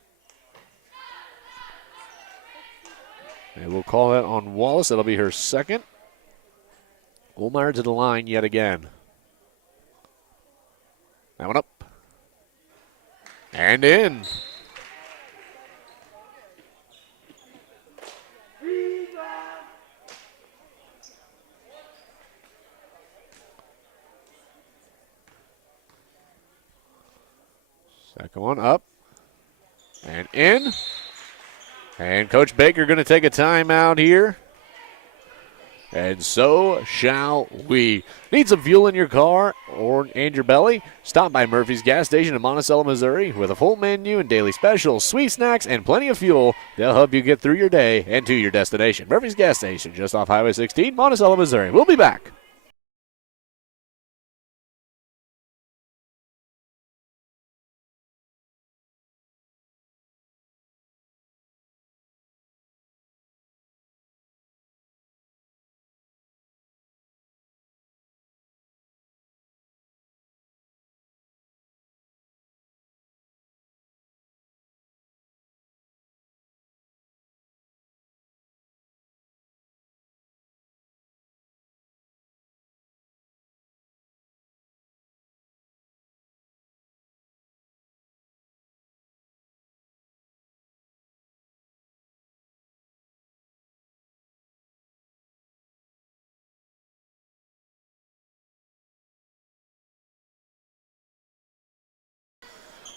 And we'll call that on Wallace. That'll be her second. Olmeyer to the line yet again. That one up. And in. Second one up. And in. And Coach Baker going to take a timeout here. And so shall we. Need some fuel in your car and your belly? Stop by Murphy's Gas Station in Monticello, Missouri with a full menu and daily specials, sweet snacks, and plenty of fuel. They'll help you get through your day and to your destination. Murphy's Gas Station, just off Highway 16, Monticello, Missouri. We'll be back.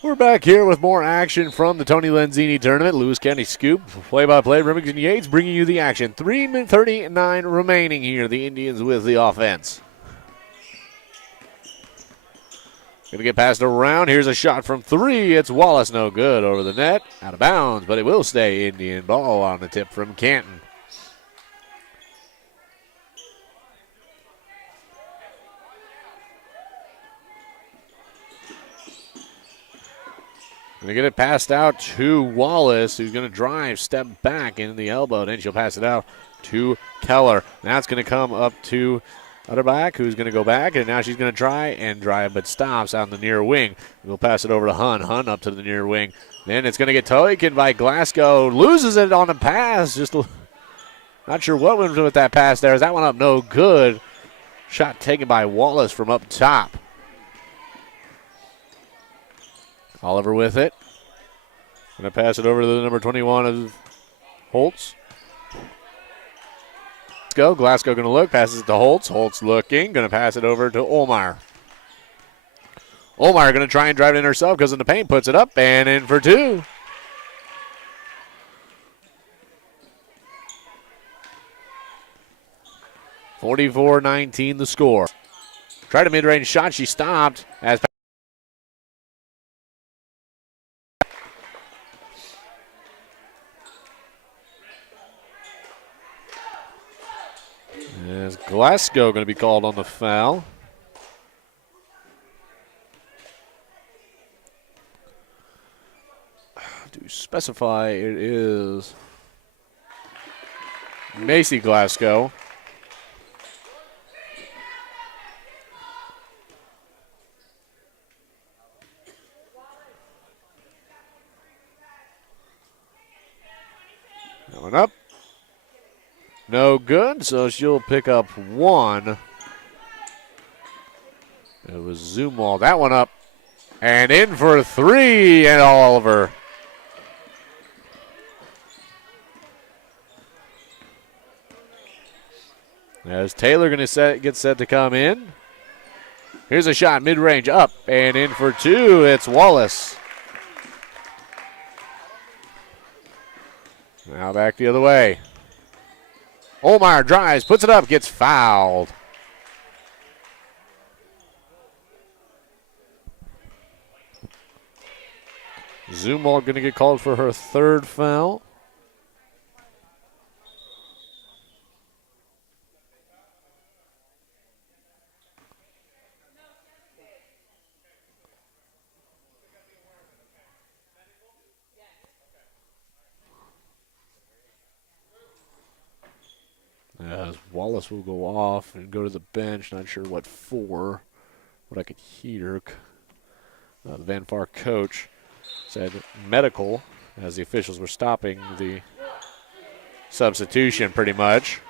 We're back here with more action from the Tony Lenzini tournament. Lewis County Scoop, play-by-play, Remington Yates bringing you the action. 3:39 remaining here. The Indians with the offense. Going to get passed around. Here's a shot from three. It's Wallace, no good, over the net. Out of bounds, but it will stay Indian ball on the tip from Canton. Going to get it passed out to Wallace, who's going to drive, step back in the elbow. Then she'll pass it out to Keller. Now it's going to come up to Utterback, who's going to go back, and now she's going to try and drive, but stops on the near wing. We'll pass it over to Hun. Hun up to the near wing. Then it's going to get taken by Glasgow. Loses it on a pass. Just not sure what went with that pass there. Is that one up? No good. Shot taken by Wallace from up top. Oliver with it. Going to pass it over to the number 21 of Holtz. Let's go. Glasgow going to look. Passes it to Holtz. Holtz looking. Going to pass it over to Olmar. Olmar going to try and drive it in herself. Goes in the paint. Puts it up and in for two. (44-19) the score. Tried a mid-range shot. She stopped as Glasgow going to be called on the foul. To specify, it is Macy Glasgow. That one up. No good, so she'll pick up one. It was Zumwalt. That one up and in for three, and Oliver. As Taylor going to get set to come in. Here's a shot, mid-range, up and in for two. It's Wallace. Now back the other way. Olmar drives, puts it up, gets fouled. Zumwalt going to get called for her third foul. As Wallace will go off and go to the bench. Not sure what for. What I could hear. The Var-Far coach said medical as the officials were stopping the substitution pretty much.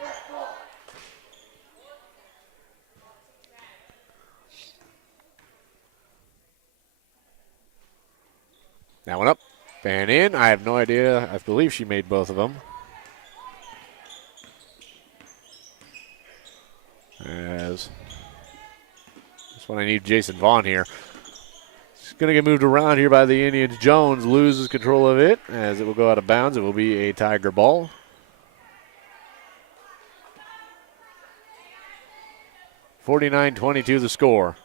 That one up and in. I have no idea. I believe she made both of them. As this one, I need Jason Vaughn here. It's going to get moved around here by the Indians. Jones loses control of it as it will go out of bounds. It will be a Tiger ball. (49-22) the score.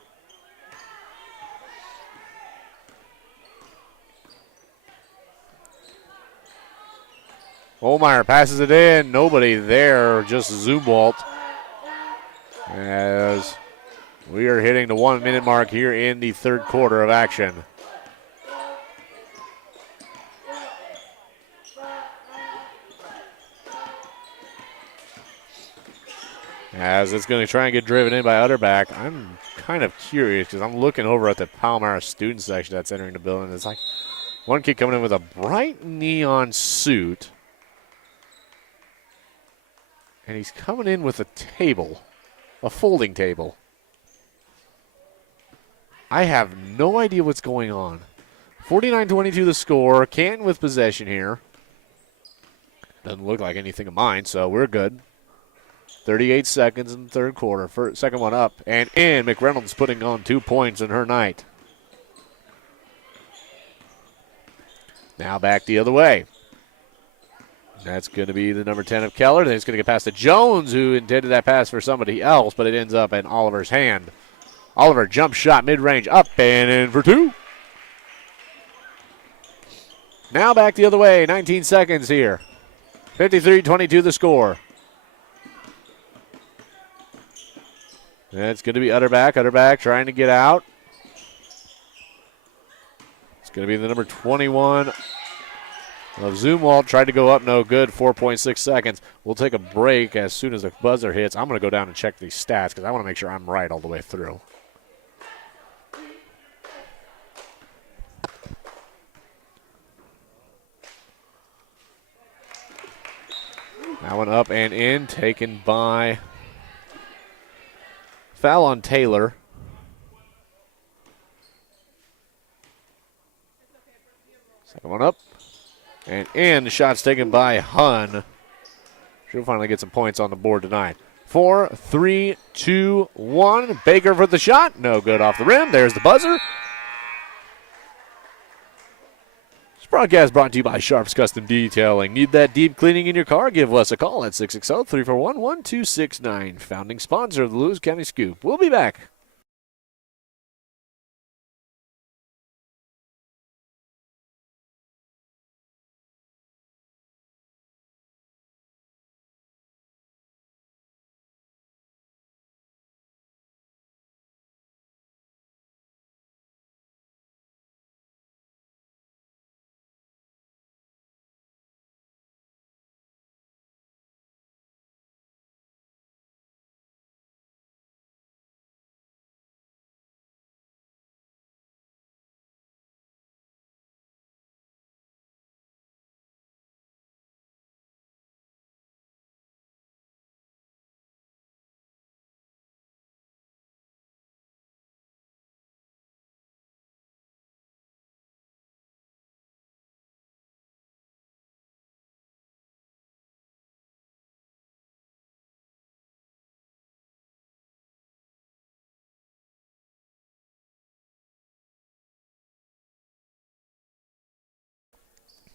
Olmeyer passes it in. Nobody there, just Zumwalt. As we are hitting the 1 minute mark here in the third quarter of action. As it's going to try and get driven in by Utterback. I'm kind of curious because I'm looking over at the Palmyra student section that's entering the building. It's like one kid coming in with a bright neon suit. And he's coming in with a table. A folding table. I have no idea what's going on. 49-22 the score. Canton with possession here. Doesn't look like anything of mine, so we're good. 38 seconds in the third quarter. Second one up and in. McReynolds putting on 2 points in her night. Now back the other way. That's going to be the number 10 of Keller. Then it's going to get past to Jones, who intended that pass for somebody else, but it ends up in Oliver's hand. Oliver, jump shot, mid-range, up and in for 2. Now back the other way, 19 seconds here. 53-22 the score. That's going to be Utterback trying to get out. It's going to be the number 21 of Zumwalt. Tried to go up, no good, 4.6 seconds. We'll take a break as soon as the buzzer hits. I'm going to go down and check these stats because I want to make sure I'm right all the way through. That one up and in, taken by foul on Taylor. Second one up and in. The shot's taken by Hun. She'll finally get some points on the board tonight. 4, 3, 2, 1. Baker for the shot. No good off the rim. There's the buzzer. This broadcast brought to you by Sharps Custom Detailing. Need that deep cleaning in your car? Give us a call at 660-341-1269. Founding sponsor of the Lewis County Scoop. We'll be back.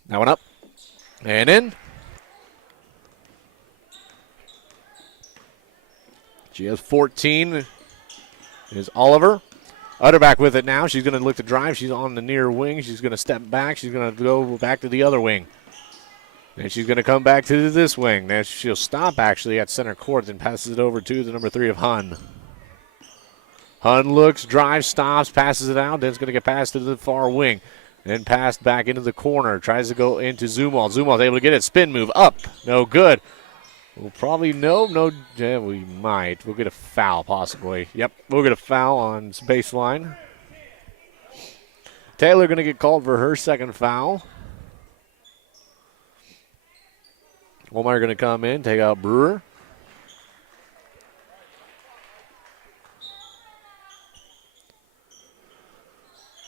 That one up and in. She has 14. Is Oliver. Utterback with it now. She's going to look to drive. She's on the near wing. She's going to step back. She's going to go back to the other wing. And she's going to come back to this wing. Now she'll stop actually at center court and passes it over to the number 3 of Hun. Hun looks, drives, stops, passes it out. Then it's going to get passed to the far wing. Then passed back into the corner. Tries to go into Zumwalt. Zumwalt's able to get it. Spin move up. No good. We'll probably no. Yeah, we might. We'll get a foul possibly. Yep, we'll get a foul on baseline. Taylor going to get called for her second foul. Olmeyer going to come in, take out Brewer.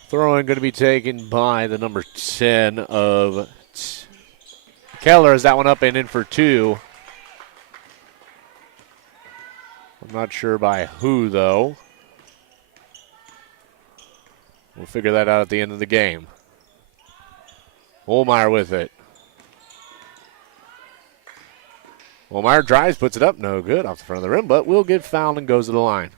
Throw-in going to be taken by the number 10 of Keller. Is that one up and in for 2? I'm not sure by who, though. We'll figure that out at the end of the game. Olmeyer with it. Olmeyer drives, puts it up. No good off the front of the rim, but will get fouled and goes to the line.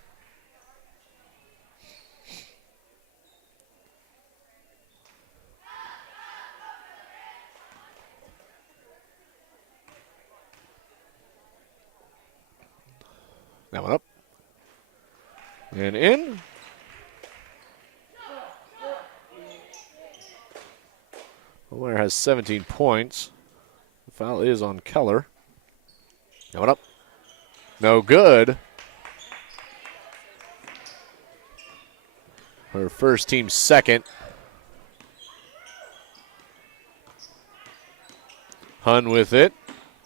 That one up. And in. Olmeyer has 17 points. The foul is on Keller. That one up. No good. Her first, team second. Hun with it.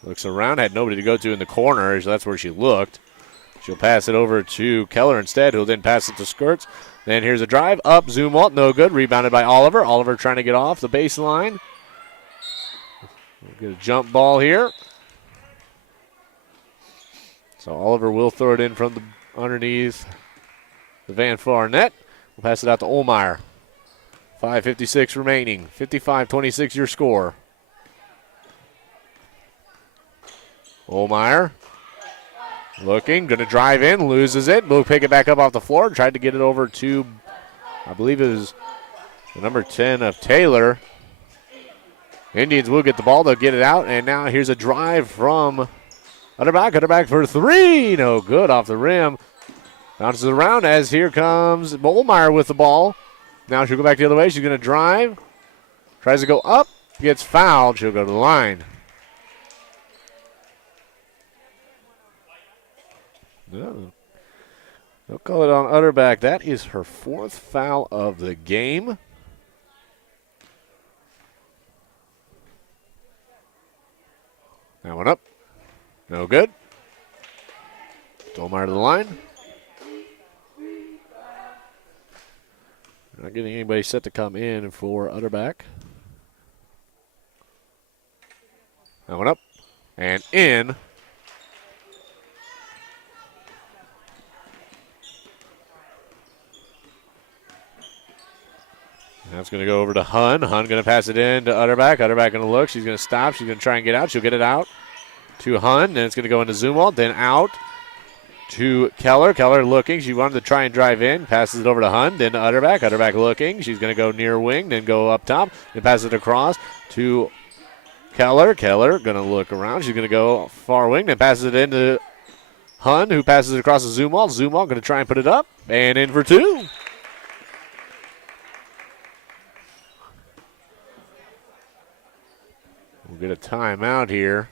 Looks around, had nobody to go to in the corner, so that's where she looked. She'll pass it over to Keller instead, who'll then pass it to Skirts. Then here's a drive up, Zumwalt, no good. Rebounded by Oliver. Oliver trying to get off the baseline. We'll get a jump ball here. So Oliver will throw it in from the underneath the Var-Far net. We'll pass it out to Olmeyer. 5:56 remaining. 55-26 your score. Olmeyer looking, going to drive in, loses it. Will pick it back up off the floor. Tried to get it over to, I believe it was the number 10 of Taylor. Indians will get the ball. They'll get it out. And now here's a drive from Utterback for three. No good off the rim. Bounces around as here comes Olmeyer with the ball. Now she'll go back the other way. She's going to drive. Tries to go up. Gets fouled. She'll go to the line. No. They'll call it on Utterback. That is her fourth foul of the game. That one up. No good. Olmeyer to the line. Not getting anybody set to come in for Utterback. That one up and in. That's going to go over to Hun. Hun going to pass it in to Utterback. Utterback going to look. She's going to stop. She's going to try and get out. She'll get it out to Hun. Then it's going to go into Zumwalt. Then out to Keller. Keller looking. She wanted to try and drive in. Passes it over to Hun. Then to Utterback. Utterback looking. She's going to go near wing. Then go up top. Then pass it across to Keller. Keller going to look around. She's going to go far wing. Then passes it into Hun, who passes it across to Zumwalt. Zumwalt going to try and put it up. And in for two. We'll get a timeout here.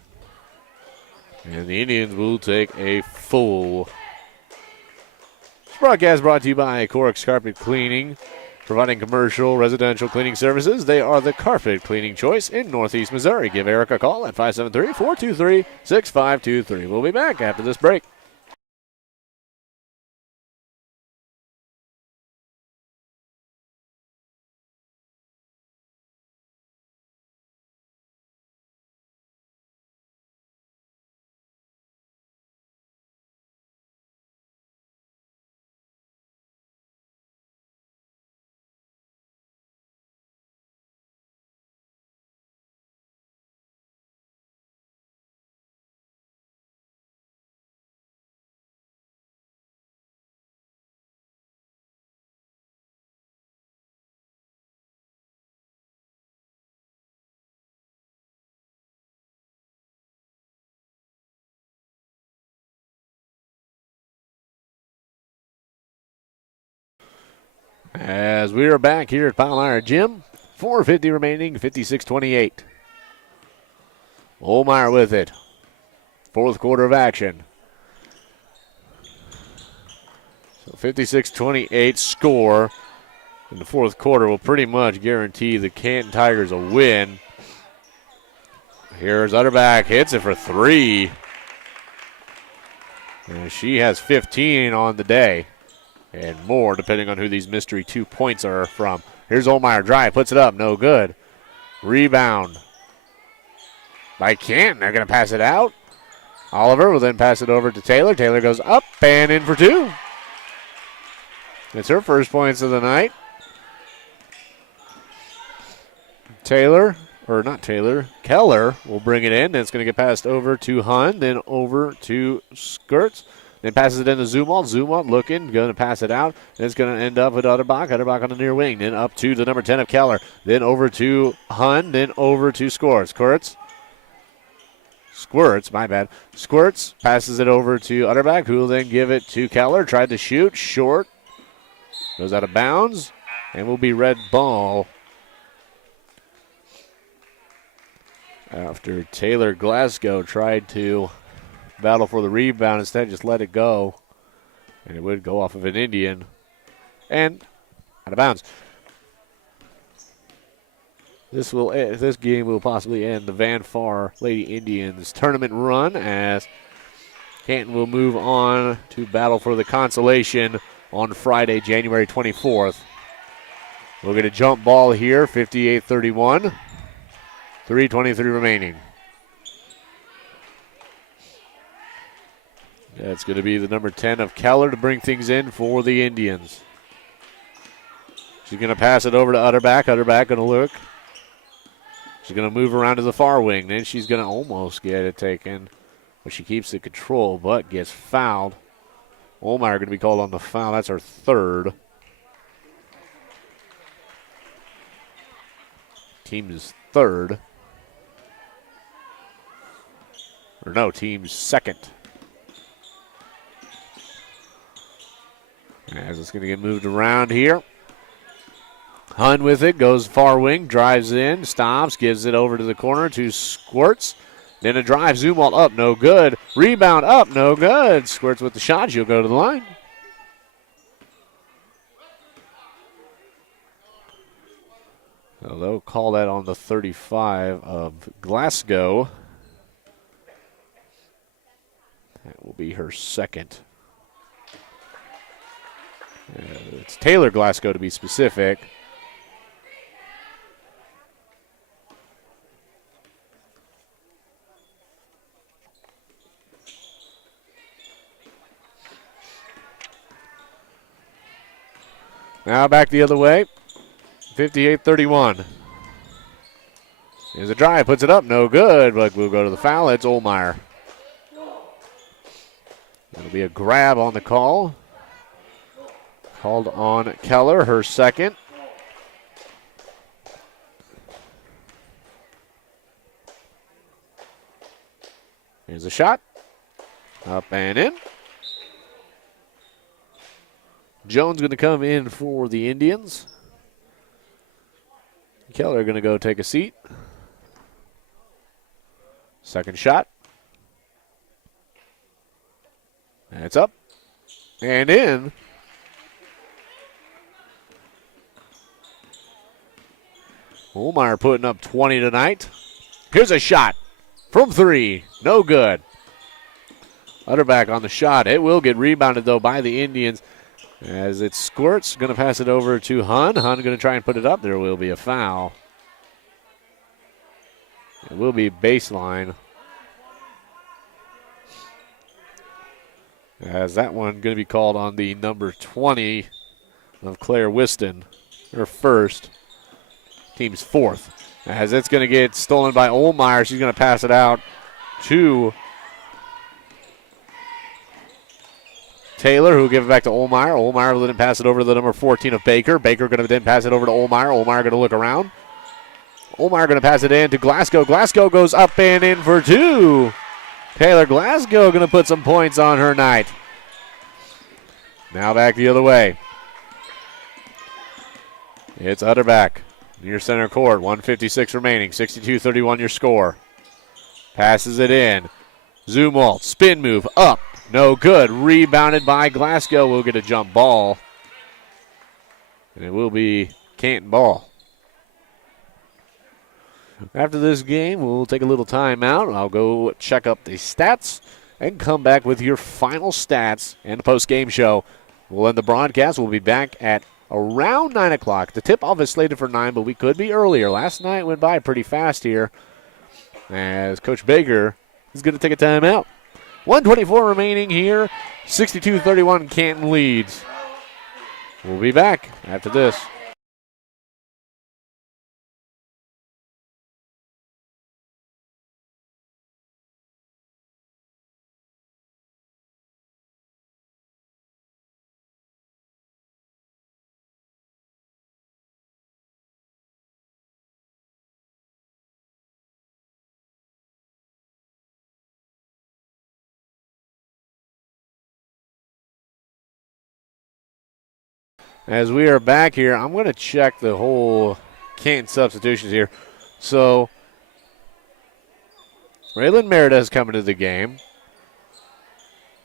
And the Indians will take a full. This broadcast brought to you by Corix Carpet Cleaning, providing commercial, residential cleaning services. They are the carpet cleaning choice in Northeast Missouri. Give Eric a call at 573-423-6523. We'll be back after this break. As we are back here at Pile Gym, 4:50 remaining, 56-28. Olmeyer with it. Fourth quarter of action. So 56-28 score in the fourth quarter will pretty much guarantee the Canton Tigers a win. Here's Utterback, hits it for three. And she has 15 on the day. And more, depending on who these mystery 2 points are from. Here's Olmeyer, drive, puts it up, no good. Rebound by Canton. They're going to pass it out. Oliver will then pass it over to Taylor. Taylor goes up and in for two. It's her first points of the night. Keller will bring it in. Then it's going to get passed over to Hun, then over to Skirts. Then passes it into Zumwalt. Zumwalt looking, going to pass it out. Then it's going to end up with Utterback. Utterback on the near wing. Then up to the number 10 of Keller. Then over to Hun. Then over to Squirts, passes it over to Utterback, who will then give it to Keller. Tried to shoot. Short. Goes out of bounds. And will be red ball. After Taylor Glasgow tried to battle for the rebound, instead just let it go. And it would go off of an Indian. And out of bounds. This game will possibly end the Var-Far Lady Indians tournament run, as Canton will move on to battle for the consolation on Friday, January 24th. We'll get a jump ball here, 58-31. 3:23 remaining. That's going to be the number 10 of Keller to bring things in for the Indians. She's going to pass it over to Utterback. Utterback going to look. She's going to move around to the far wing. Then she's going to almost get it taken. But she keeps the control, but gets fouled. Olmeyer going to be called on the foul. That's her third. Team's third. Or no, team's second. As it's going to get moved around here. Hun with it, goes far wing, drives in, stops, gives it over to the corner to Squirts. Then a drive, Zumwalt up, no good. Rebound up, no good. Squirts with the shot, she'll go to the line. So they'll call that on the 35 of Glasgow. That will be her second. It's Taylor Glasgow to be specific. Now back the other way. 58-31. Here's a drive, puts it up, no good, but we'll go to the foul. It's Olmeyer. It'll be a grab on the call. Called on Keller, her second. Here's a shot. Up and in. Jones going to come in for the Indians. Keller going to go take a seat. Second shot. And it's up and in. Olmeyer putting up 20 tonight. Here's a shot from three. No good. Utterback on the shot. It will get rebounded, though, by the Indians. As it Squirts, going to pass it over to Hun. Hun going to try and put it up. There will be a foul. It will be baseline. As that one going to be called on the number 20 of Claire Whiston, her first. Team's fourth. As it's going to get stolen by Olmeyer, she's going to pass it out to Taylor, who will give it back to Olmeyer. Olmeyer will then pass it over to the number 14 of Baker. Baker going to then pass it over to Olmeyer. Olmeyer going to look around. Olmeyer going to pass it in to Glasgow. Glasgow goes up and in for two. Taylor Glasgow going to put some points on her night. Now back the other way. It's Utterback near center court. 1:56 remaining. 62-31 your score. Passes it in. Zumwalt, spin move, up. No good. Rebounded by Glasgow. We'll get a jump ball. And it will be Canton ball. After this game, we'll take a little time out. I'll go check up the stats and come back with your final stats and the post-game show. We'll end the broadcast. We'll be back at around 9 o'clock. The tip-off is slated for 9, but we could be earlier. Last night went by pretty fast here as Coach Baker is going to take a timeout. 1:24 remaining here. 62-31 Canton leads. We'll be back after this. As we are back here, I'm going to check the whole Canton substitutions here. So, Raylan Merida has come into the game.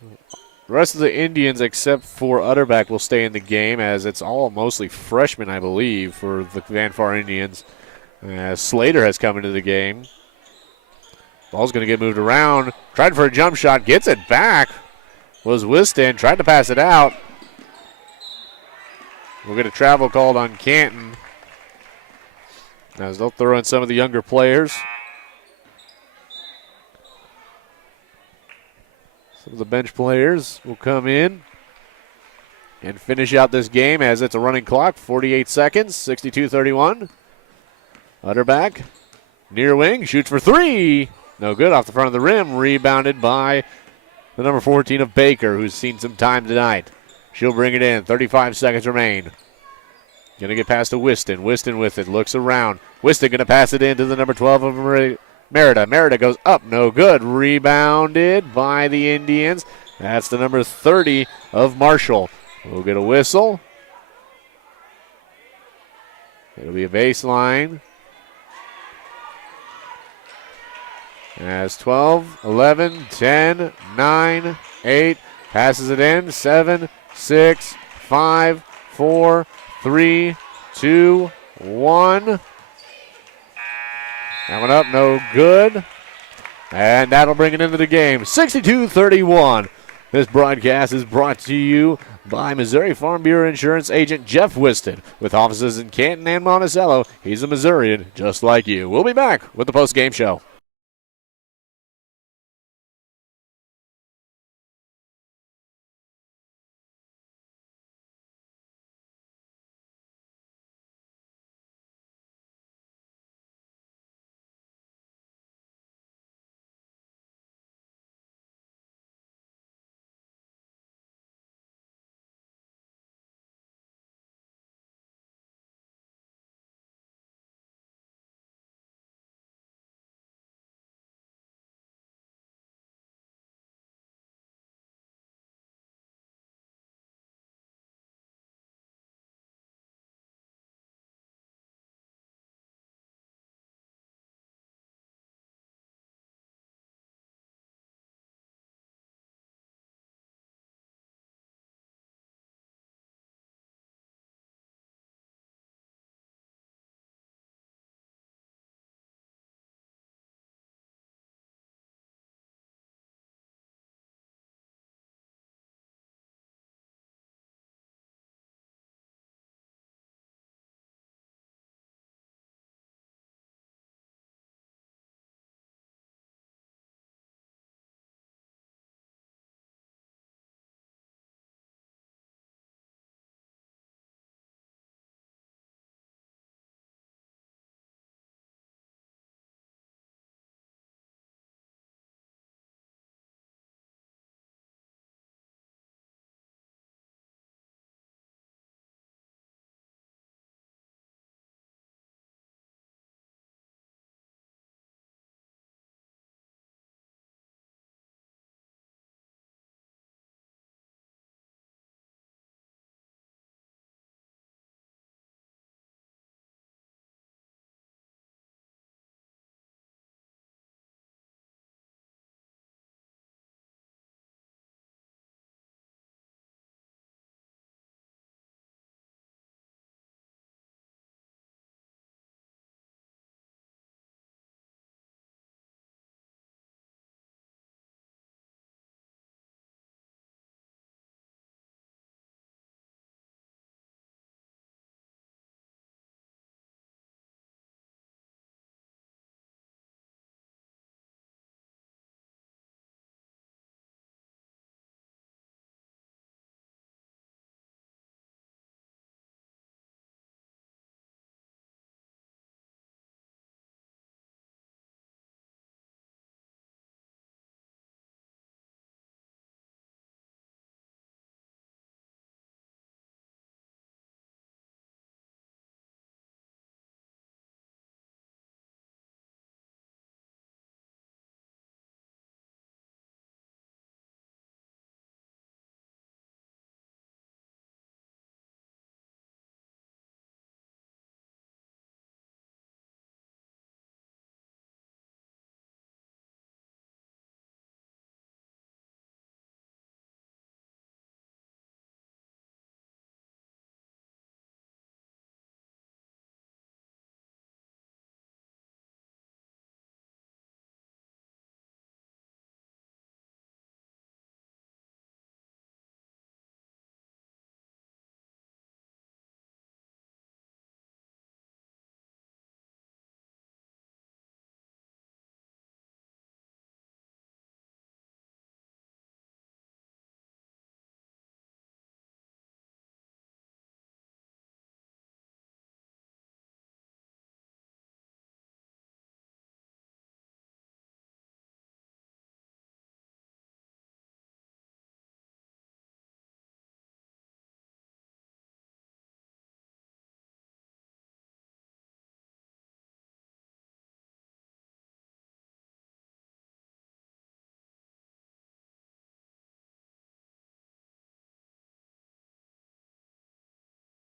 The rest of the Indians, except for Utterback, will stay in the game as it's all mostly freshmen, I believe, for the Var-Far Indians. Slater has come into the game. Ball's going to get moved around. Tried for a jump shot, gets it back. Was Whiston, tried to pass it out. We'll get a travel called on Canton as they'll throw in some of the younger players. Some of the bench players will come in. and finish out this game as it's a running clock. 48 seconds, 62-31. Utterback, near wing, shoots for three. No good, off the front of the rim. Rebounded by the number 14 of Baker, who's seen some time tonight. She'll bring it in. 35 seconds remain. Going to get past to Whiston. Whiston with it, looks around. Whiston going to pass it in to the number 12 of Merida. Merida goes up, no good. Rebounded by the Indians. That's the number 30 of Marshall. We'll get a whistle. It'll be a baseline. As 12, 11, 10, 9, 8. Passes it in. 7, 6, 5, 4, 3, 2, 1. That one up, no good. And that'll bring it into the game. 62-31. This broadcast is brought to you by Missouri Farm Bureau Insurance agent Jeff Whiston. With offices in Canton and Monticello, he's a Missourian just like you. We'll be back with the post-game show.